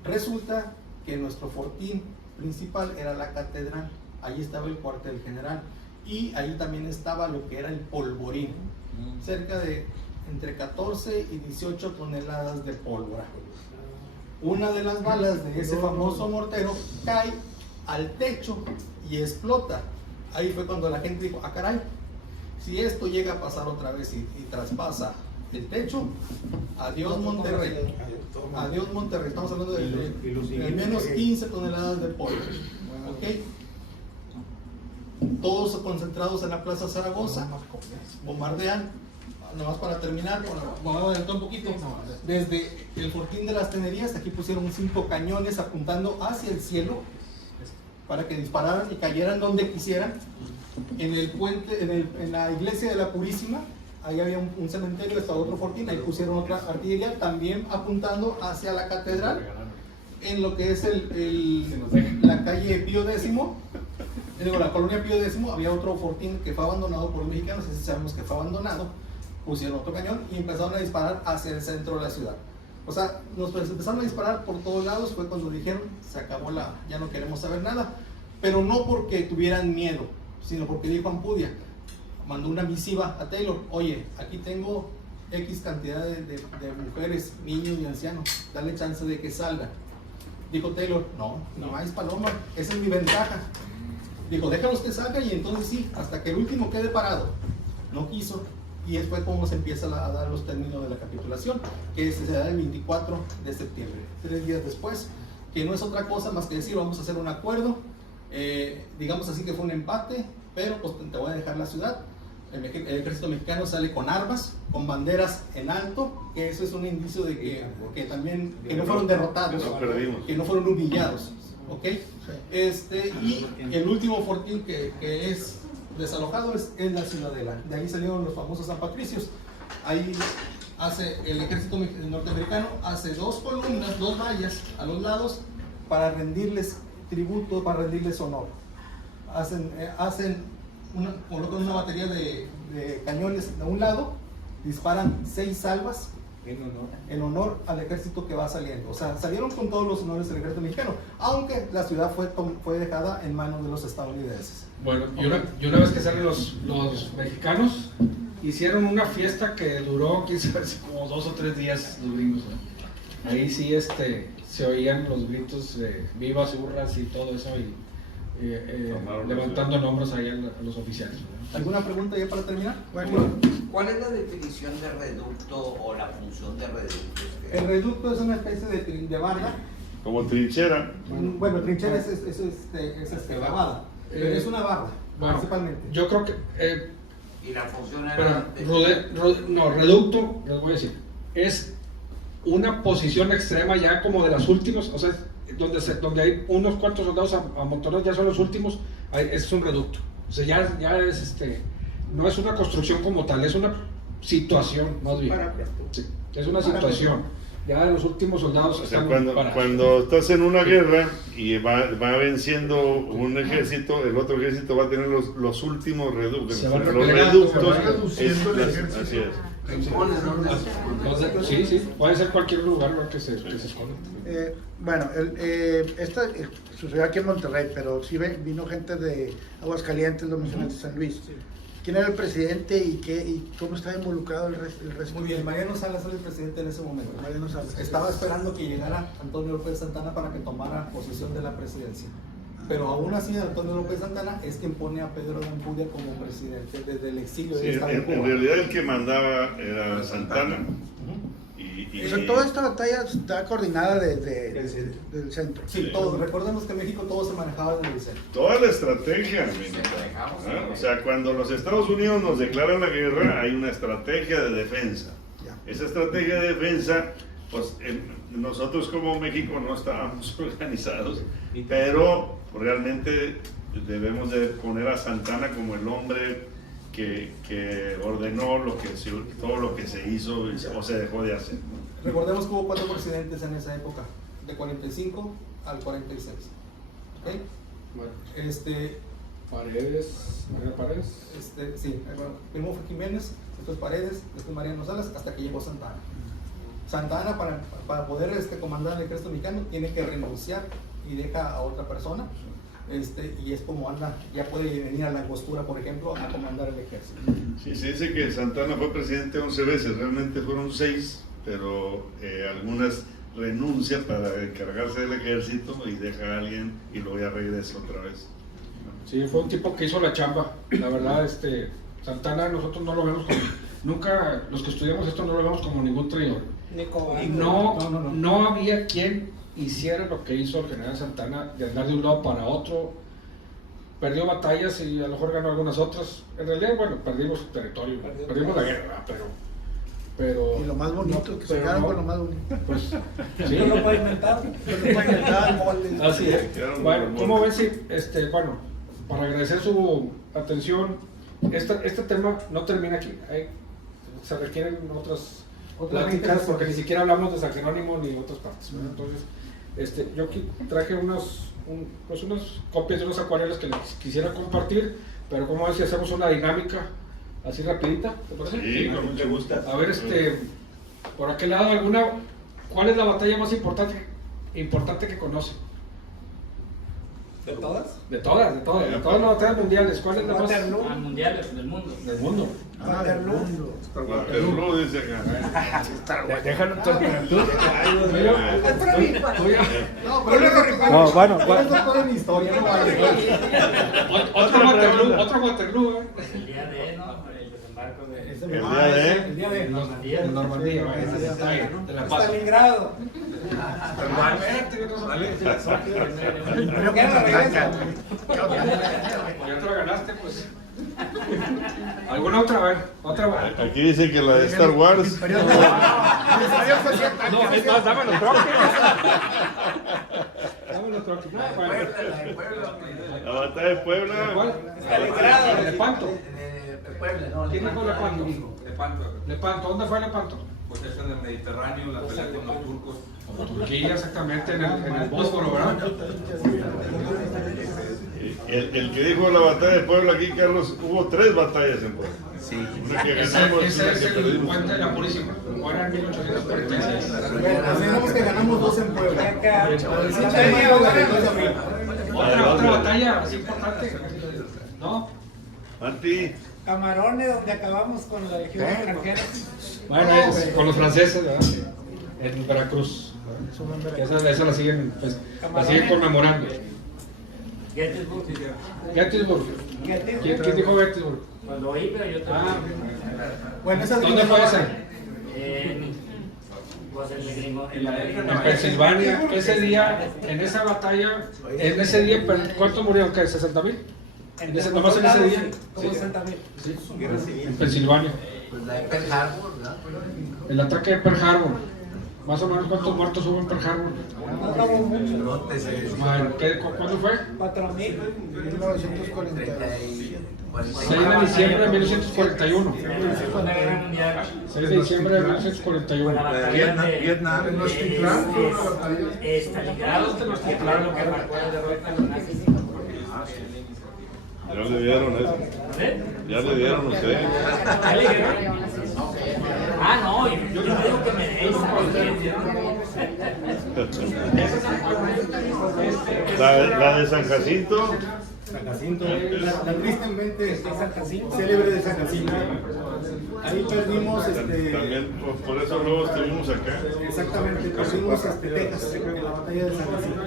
Resulta que nuestro fortín principal era la catedral, ahí estaba el cuartel general y ahí también estaba lo que era el polvorín, cerca de entre 14 y 18 toneladas de pólvora. Una de las balas de ese famoso mortero cae al techo y explota. Ahí fue cuando la gente dijo, ah caray, si esto llega a pasar otra vez y traspasa el techo, adiós Monterrey. Adiós Monterrey. Estamos hablando de al menos 15 toneladas de polvo. ¿Ok? Todos concentrados en la Plaza Zaragoza, bombardean. Nomás para terminar, vamos a adelantar un poquito. Desde el Fortín de las Tenerías, aquí pusieron 5 cañones apuntando hacia el cielo para que dispararan y cayeran donde quisieran. En el puente, en la iglesia de la Purísima, ahí había un cementerio, estaba otro fortín, ahí pusieron otra artillería, también apuntando hacia la catedral. En lo que es la calle Pío X, la colonia Pío X, había otro fortín que fue abandonado por los mexicanos, ese sabemos que fue abandonado. Pusieron otro cañón y empezaron a disparar hacia el centro de la ciudad. O sea, nos empezaron a disparar por todos lados, fue cuando dijeron, se acabó ya no queremos saber nada. Pero no porque tuvieran miedo, sino porque dijo Ampudia, mandó una misiva a Taylor, oye, aquí tengo X cantidad de mujeres, niños y ancianos, dale chance de que salgan. Dijo Taylor, no hay paloma, esa es mi ventaja. Dijo, déjalos que salgan y entonces sí, hasta que el último quede parado. No quiso. Y después como se empieza a dar los términos de la capitulación, que se da el 24 de septiembre, 3 días después, que no es otra cosa más que decir, vamos a hacer un acuerdo, digamos así que fue un empate, pero pues te voy a dejar la ciudad. El ejército mexicano sale con armas, con banderas en alto, que eso es un indicio de que también, que no fueron derrotados, que no fueron humillados, ¿ok? Y el último fortín que es desalojado es la Ciudadela. De ahí salieron los famosos San Patricios. Ahí hace el ejército norteamericano, hace 2 columnas, 2 vallas a los lados para rendirles tributo, para rendirles honor. Colocan una batería de cañones a un lado, disparan 6 salvas en honor al ejército que va saliendo. O sea, salieron con todos los honores del ejército mexicano, aunque la ciudad fue dejada en manos de los estadounidenses. Bueno, y una vez que salen los mexicanos, hicieron una fiesta que duró, quizás, como 2 o 3 días los gringos, ¿no? Ahí sí se oían los gritos de vivas, hurras y todo eso, y levantando nombres ahí a los oficiales, ¿no? ¿Alguna pregunta ya para terminar? Bueno, ¿cuál es la definición de reducto o la función de reducto? El reducto es una especie de barda. Como trinchera. Bueno, trinchera es barda, pero es una barda, Bueno, principalmente. Yo creo que... Y la función era... reducto, les voy a decir, es una posición extrema ya como de las últimas, o sea, donde hay unos cuantos soldados amontonados, ya son los últimos, es un reducto. O sea, ya es no es una construcción como tal, es una situación más bien. Sí, es una situación. Ya los últimos soldados están cuando estás en una guerra y va venciendo un ejército, el otro ejército va a tener los últimos reductos. Los reductos así es. Sí, puede ser cualquier lugar que se esconda. Bueno, esta sucedió aquí en Monterrey, pero sí vino gente de Aguascalientes, lo mencionaste, San Luis. ¿Quién era el presidente y cómo estaba involucrado el resto? Muy bien, Mariano Salas era el presidente en ese momento. Mariano Salas. Estaba esperando que llegara Antonio López Santana para que tomara posesión de la presidencia. Pero aún así, Antonio López Santana es quien pone a Pedro de Ampudia como presidente desde el exilio. Sí, en realidad el que mandaba era Santana. O sea, toda esta batalla está coordinada desde el centro. Sí, todo. Recordemos que en México todo se manejaba desde el centro. Toda la estrategia, ¿no? O sea, cuando los Estados Unidos nos declaran la guerra, hay una estrategia de defensa. Esa estrategia de defensa, pues nosotros como México no estábamos organizados, pero realmente debemos de poner a Santana como el hombre que ordenó todo lo que se hizo o se dejó de hacer, ¿no? Recordemos que hubo 4 presidentes en esa época, de 45 al 46. ¿Okay? Bueno. Mariano Paredes. Sí, bueno, primero fue Jiménez, después Paredes, después Mariano Salas, hasta que llegó Santana. Santana, para poder comandar el ejército mexicano, tiene que renunciar y deja a otra persona. Y es como anda, ya puede venir a la Angostura, por ejemplo, a comandar el ejército. Sí, se dice que Santana fue presidente 11 veces, realmente fueron 6, pero algunas renuncia para encargarse del ejército y deja a alguien y luego ya regresa otra vez. Sí, fue un tipo que hizo la chamba. La verdad, Santana nosotros no lo vemos como, nunca, los que estudiamos esto no lo vemos como ningún traidor. Ni cobarde. Y no había quien hiciera lo que hizo el general Santana, de andar de un lado para otro. Perdió batallas y a lo mejor ganó algunas otras. En realidad, bueno, perdimos territorio, perdimos la guerra, ¿verdad? Pero Y lo más bonito, no, que se pero quedaron no, con lo más bonito. pues, sí. No lo puede inventar. Así es. Quedaron Bueno, con ¿cómo los ven si, bueno, para agradecer su atención, este tema no termina aquí. Se requieren otras pláticas porque ni siquiera hablamos de San Jerónimo ni de otras partes, ¿verdad? Entonces, yo aquí traje unas copias de unos acuarelas que les quisiera compartir, pero como ven si hacemos una dinámica así rapidita, ¿te parece? Sí, con mucho gusto. A ver, por aquel lado, ¿cuál es la batalla más importante que conoce? ¿De todas? De todas las batallas mundiales. ¿Cuál es la más? Waterloo. Mundiales del mundo. Del mundo. Waterloo. Waterloo, dice acá. Déjalo tú. Es para mí, para mí. No, pero No, bueno, es doctor en historia, no vale. Otro Waterloo, El día de, ¿no? El desembarco de El día de Normandía. en Normandía, de la Paz. Stalingrado. Pero ¿Qué regresa? Ya te lo ganaste, pues. ¿Alguna otra? A ver, otra. Aquí dice que la de Star Wars. No, es más, dame los troques. Dame los troques. La batalla de Puebla. ¿Cuál? Stalingrado. Lepanto. Puebla, no, ¿Quién dijo Lepanto? Lepanto. Lepanto, ¿dónde fue Lepanto? Pues es en el Mediterráneo, la pelea con los turcos. Turquía, exactamente, en el Bósforo, ¿verdad? El que dijo la batalla de Puebla aquí, Carlos, hubo 3 batallas en Puebla. Sí. Una que ganamos, Ese una es que el perdimos. puente de la Purísima. Fue en 1846. Tenemos que ganamos 2 en Puebla. Otra batalla así importante, ¿no? Martí. Camarones, donde acabamos con la legión extranjera. Bueno, con los franceses, ¿verdad? En Veracruz. Esa la siguen conmemorando. Gettysburg. Gettysburg. ¿Quién dijo Gettysburg? Cuando oí, pero yo Ah, Bueno, esa ¿dónde fue esa? Pues En Pensilvania. Ese día, en esa batalla, ¿cuántos murieron? ¿Qué? ¿60,000? Nomás en ese día. Como 60,000. Sí, en Pensilvania. Pues la de Pearl Harbor, ¿verdad? El ataque de Pearl Harbor. Más o menos, ¿cuántos muertos hubo en Pearl Harbor? No hubo mucho. Bueno, ¿cuándo fue? 4,000. 1940. 6 de diciembre de 1941. Segunda Guerra Mundial. 6 de diciembre de Con la 1941. batalla de Stalingrado, que fue lo que marcó la derrota de los nazis. Ya le dieron eso. Ya le dieron ustedes. ¿Ya le dieron? Ah, no, yo digo que me deis. La de San Jacinto. San Jacinto, la tristemente célebre de San Jacinto. Ahí perdimos, También por eso luego estuvimos acá. exactamente, perdimos Texas en la batalla de San Jacinto.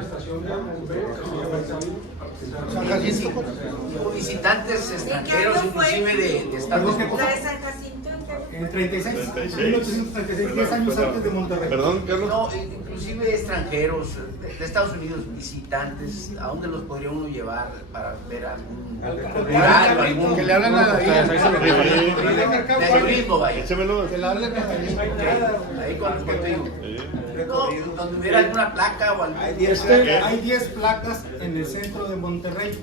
San Jacinto. Hubo visitantes extranjeros, inclusive de Estados Unidos. ¿La de San Jacinto en En 36, 36. 1836, 10 años antes de Monterrey. Perdón, Carlos. No, inclusive extranjeros de Estados Unidos, visitantes, ¿a dónde los podría uno llevar para ver algún algún Que le hablan a de turismo, vaya? Échamelo. Que le hablen a Ahí con no, donde hubiera alguna placa o algo. Hay 10 placas en el centro de Monterrey,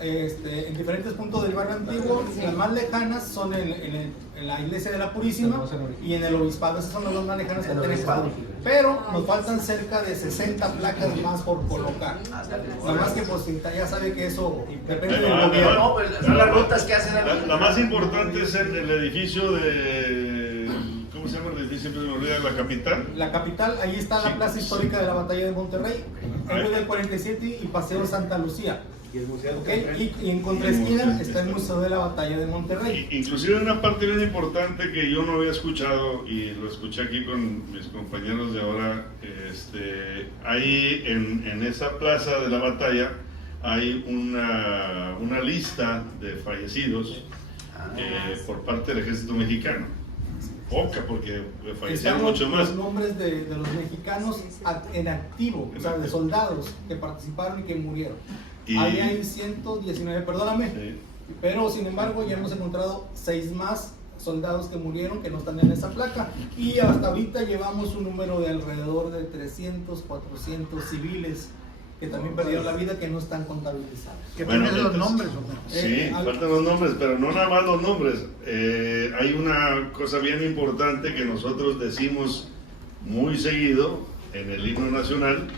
en diferentes puntos del barrio antiguo. Las más lejanas son en la iglesia de la Purísima y en el obispado. Esas son las dos más lejanas que tenemos. Pero nos faltan cerca de 60 placas más por colocar. Nada más que pues ya sabe que eso depende del gobierno. No, pues son las rutas que hacen aquí. La más importante es el edificio de... ¿Cómo se llama el edificio? Siempre se me olvida, la capital. La capital, ahí está la plaza histórica de la batalla de Monterrey, héroe del 47 y Paseo Santa Lucía. ¿Ok? Y en contraesquina está el Museo de la Batalla de Monterrey. Inclusive una parte bien importante que yo no había escuchado y lo escuché aquí con mis compañeros de ahora, ahí en esa plaza de la batalla hay una lista de fallecidos por parte del ejército mexicano. Poca, porque fallecieron Están mucho más. los nombres de los mexicanos en activo, o sea, de soldados que participaron y que murieron. Ahí hay 119, perdóname, Sí. pero sin embargo ya hemos encontrado 6 más soldados que murieron que no están en esa placa, y hasta ahorita llevamos un número de alrededor de 300, 400 civiles que también perdieron la vida, que no están contabilizados. ¿Que Bueno, tienes los entonces- nombres o no? Sí, faltan los nombres, pero no nada más los nombres. Hay una cosa bien importante que nosotros decimos muy seguido en el himno nacional: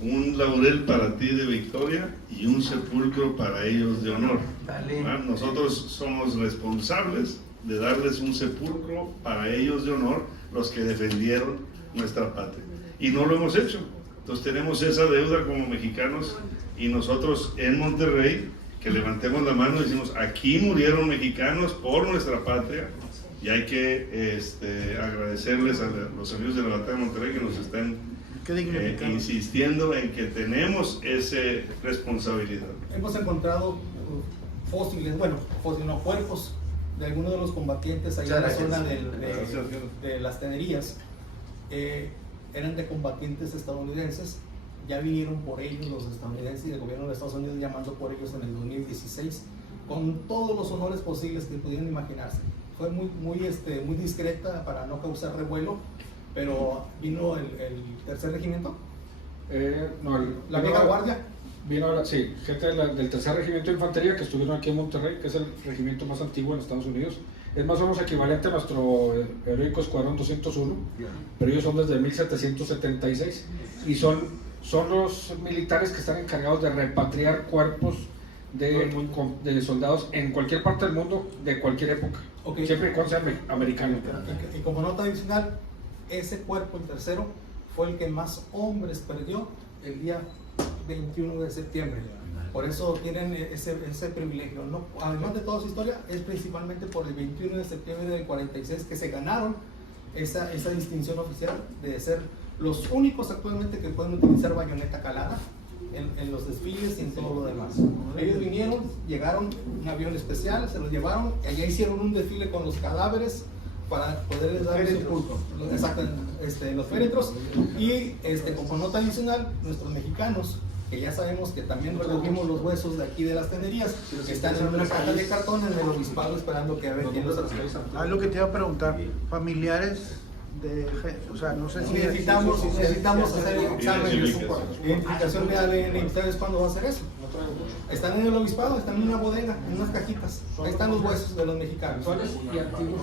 un laurel para ti de victoria y un sepulcro para ellos de honor. Dale. ¿Ah? Nosotros somos responsables de darles un sepulcro para ellos de honor, los que defendieron nuestra patria. Y no lo hemos hecho. Entonces tenemos esa deuda como mexicanos, y nosotros en Monterrey que levantemos la mano y decimos: aquí murieron mexicanos por nuestra patria, y hay que agradecerles a los amigos de la Batalla de Monterrey que nos están ¿Qué dignificado? insistiendo en que tenemos esa responsabilidad. Hemos encontrado fósiles, cuerpos de algunos de los combatientes ahí en la zona de las tenerías. Eran de combatientes estadounidenses. Ya vinieron por ellos los estadounidenses y el gobierno de Estados Unidos llamando por ellos en el 2016 con todos los honores posibles que pudieran imaginarse. Fue muy discreta para no causar revuelo, pero vino el tercer regimiento, la vieja guardia. Vino, sí, gente del tercer regimiento de infantería que estuvieron aquí en Monterrey, que es el regimiento más antiguo en Estados Unidos. Es más o menos equivalente a nuestro heroico Escuadrón 201, pero ellos son desde 1776 y son los militares que están encargados de repatriar cuerpos de soldados en cualquier parte del mundo, de cualquier época, siempre y cuando sea americano. Y como nota adicional, ese cuerpo, el tercero, fue el que más hombres perdió el día 21 de septiembre. Por eso tienen ese privilegio, ¿no? Además de toda su historia, es principalmente por el 21 de septiembre del 46 que se ganaron esa distinción oficial de ser los únicos actualmente que pueden utilizar bayoneta calada en los desfiles y en todo lo demás. Ellos vinieron, llegaron en un avión especial, se los llevaron, y allá hicieron un desfile con los cadáveres para poderles dar el sepulcro. Exacto, los féretros. Y como nota adicional, nuestros mexicanos, que ya sabemos que también recogimos los huesos de aquí de las tenerías, que están en una caja de cartón en el obispado esperando que a ver quién los regresa. Lo que te iba a preguntar, familiares de, o sea, no sé si necesitamos hacer exámenes, identificación de ADN. ¿Ustedes cuándo va a hacer eso? Están en el obispado, están en una bodega, en unas cajitas. Ahí están los huesos de los mexicanos. Y antiguos.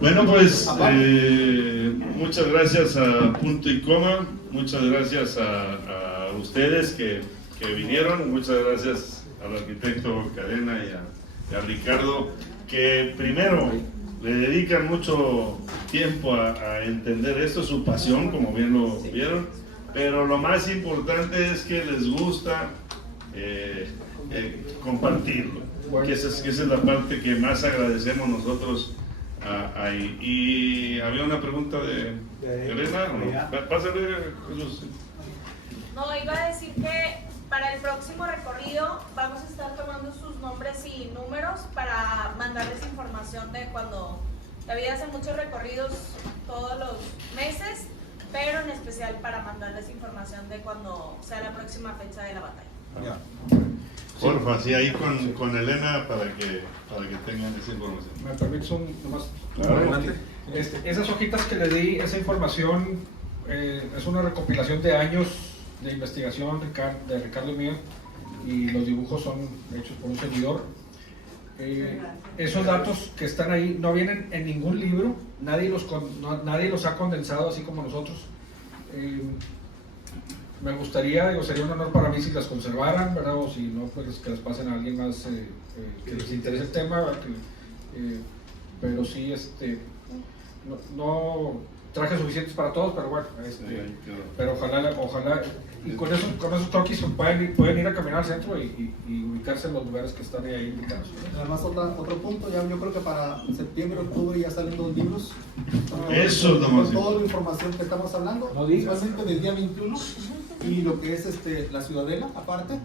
Bueno, pues muchas gracias a Punto y Coma, muchas gracias a ustedes que vinieron, muchas gracias al arquitecto Cadena y a Ricardo, que primero le dedican mucho tiempo a entender esto, su pasión, como bien lo vieron, pero lo más importante es que les gusta compartirlo, que esa es la parte que más agradecemos nosotros ahí. Y había una pregunta de Elena, ¿o no? Pásale, Jesús. No, iba a decir que para el próximo recorrido vamos a estar tomando sus nombres y números para mandarles información de cuando David hace muchos recorridos todos los meses, pero en especial para mandarles información de cuando sea la próxima fecha de la batalla. Porfa, sí, ahí con Elena para que tengan esa información. ¿Me permites nomás? Claro. Esas hojitas que le di, esa información es una recopilación de años de investigación de Ricardo y mío, y los dibujos son hechos por un servidor. Esos datos que están ahí no vienen en ningún libro, nadie los ha condensado así como nosotros. Me gustaría, sería un honor para mí si las conservaran, ¿verdad? O si no, pues que las pasen a alguien más que les interese el tema, pero sí, trajes suficientes para todos, pero bueno, pero ojalá, y con esos croquis pueden ir a caminar al centro y ubicarse en los lugares que están ahí indicados. Además, otro punto, ya yo creo que para septiembre, octubre ya salen 2 libros. Eso es lo más con toda la información que estamos hablando, No digas. principalmente del día 21 y lo que es la Ciudadela, aparte.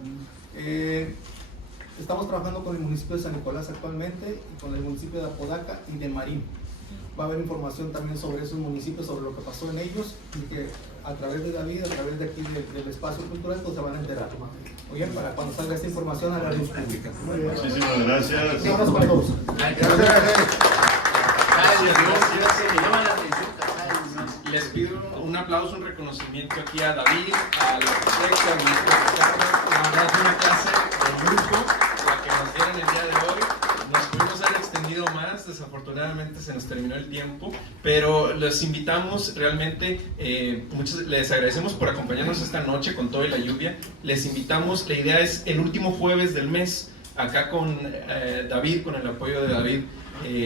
Estamos trabajando con el municipio de San Nicolás actualmente y con el municipio de Apodaca y de Marín. Va a haber información también sobre esos municipios, sobre lo que pasó en ellos y que a través de David, a través de aquí del espacio cultural, pues se van a enterar. Oye, para cuando salga esta información a la luz pública. Muchísimas gracias. Palabras para todos. Les pido un aplauso, un reconocimiento aquí a David, al arquitecto, al ministro de Arquitecto. La verdad es una clase de lujo la que nos dieron el día de hoy. Nos pudimos haber extendido más, desafortunadamente se nos terminó el tiempo, pero los invitamos realmente, les agradecemos por acompañarnos esta noche con toda la lluvia. Les invitamos, la idea es el último jueves del mes, acá con David, con el apoyo de David,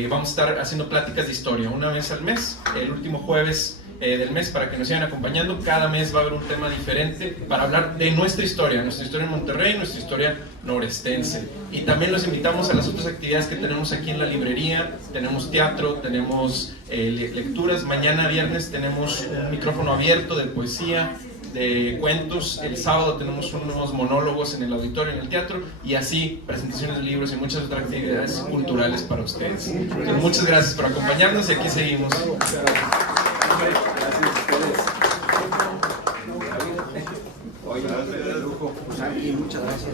vamos a estar haciendo pláticas de historia una vez al mes, el último jueves del mes, para que nos sigan acompañando. Cada mes va a haber un tema diferente para hablar de nuestra historia en Monterrey, nuestra historia norestense. Y también los invitamos a las otras actividades que tenemos aquí en la librería. Tenemos teatro, tenemos lecturas. Mañana viernes tenemos un micrófono abierto de poesía, de cuentos. El sábado tenemos unos monólogos en el auditorio, en el teatro, y así presentaciones de libros y muchas otras actividades culturales para ustedes. Entonces, muchas gracias por acompañarnos y aquí seguimos. Muchas gracias.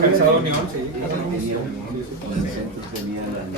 Calzado Unión, sí.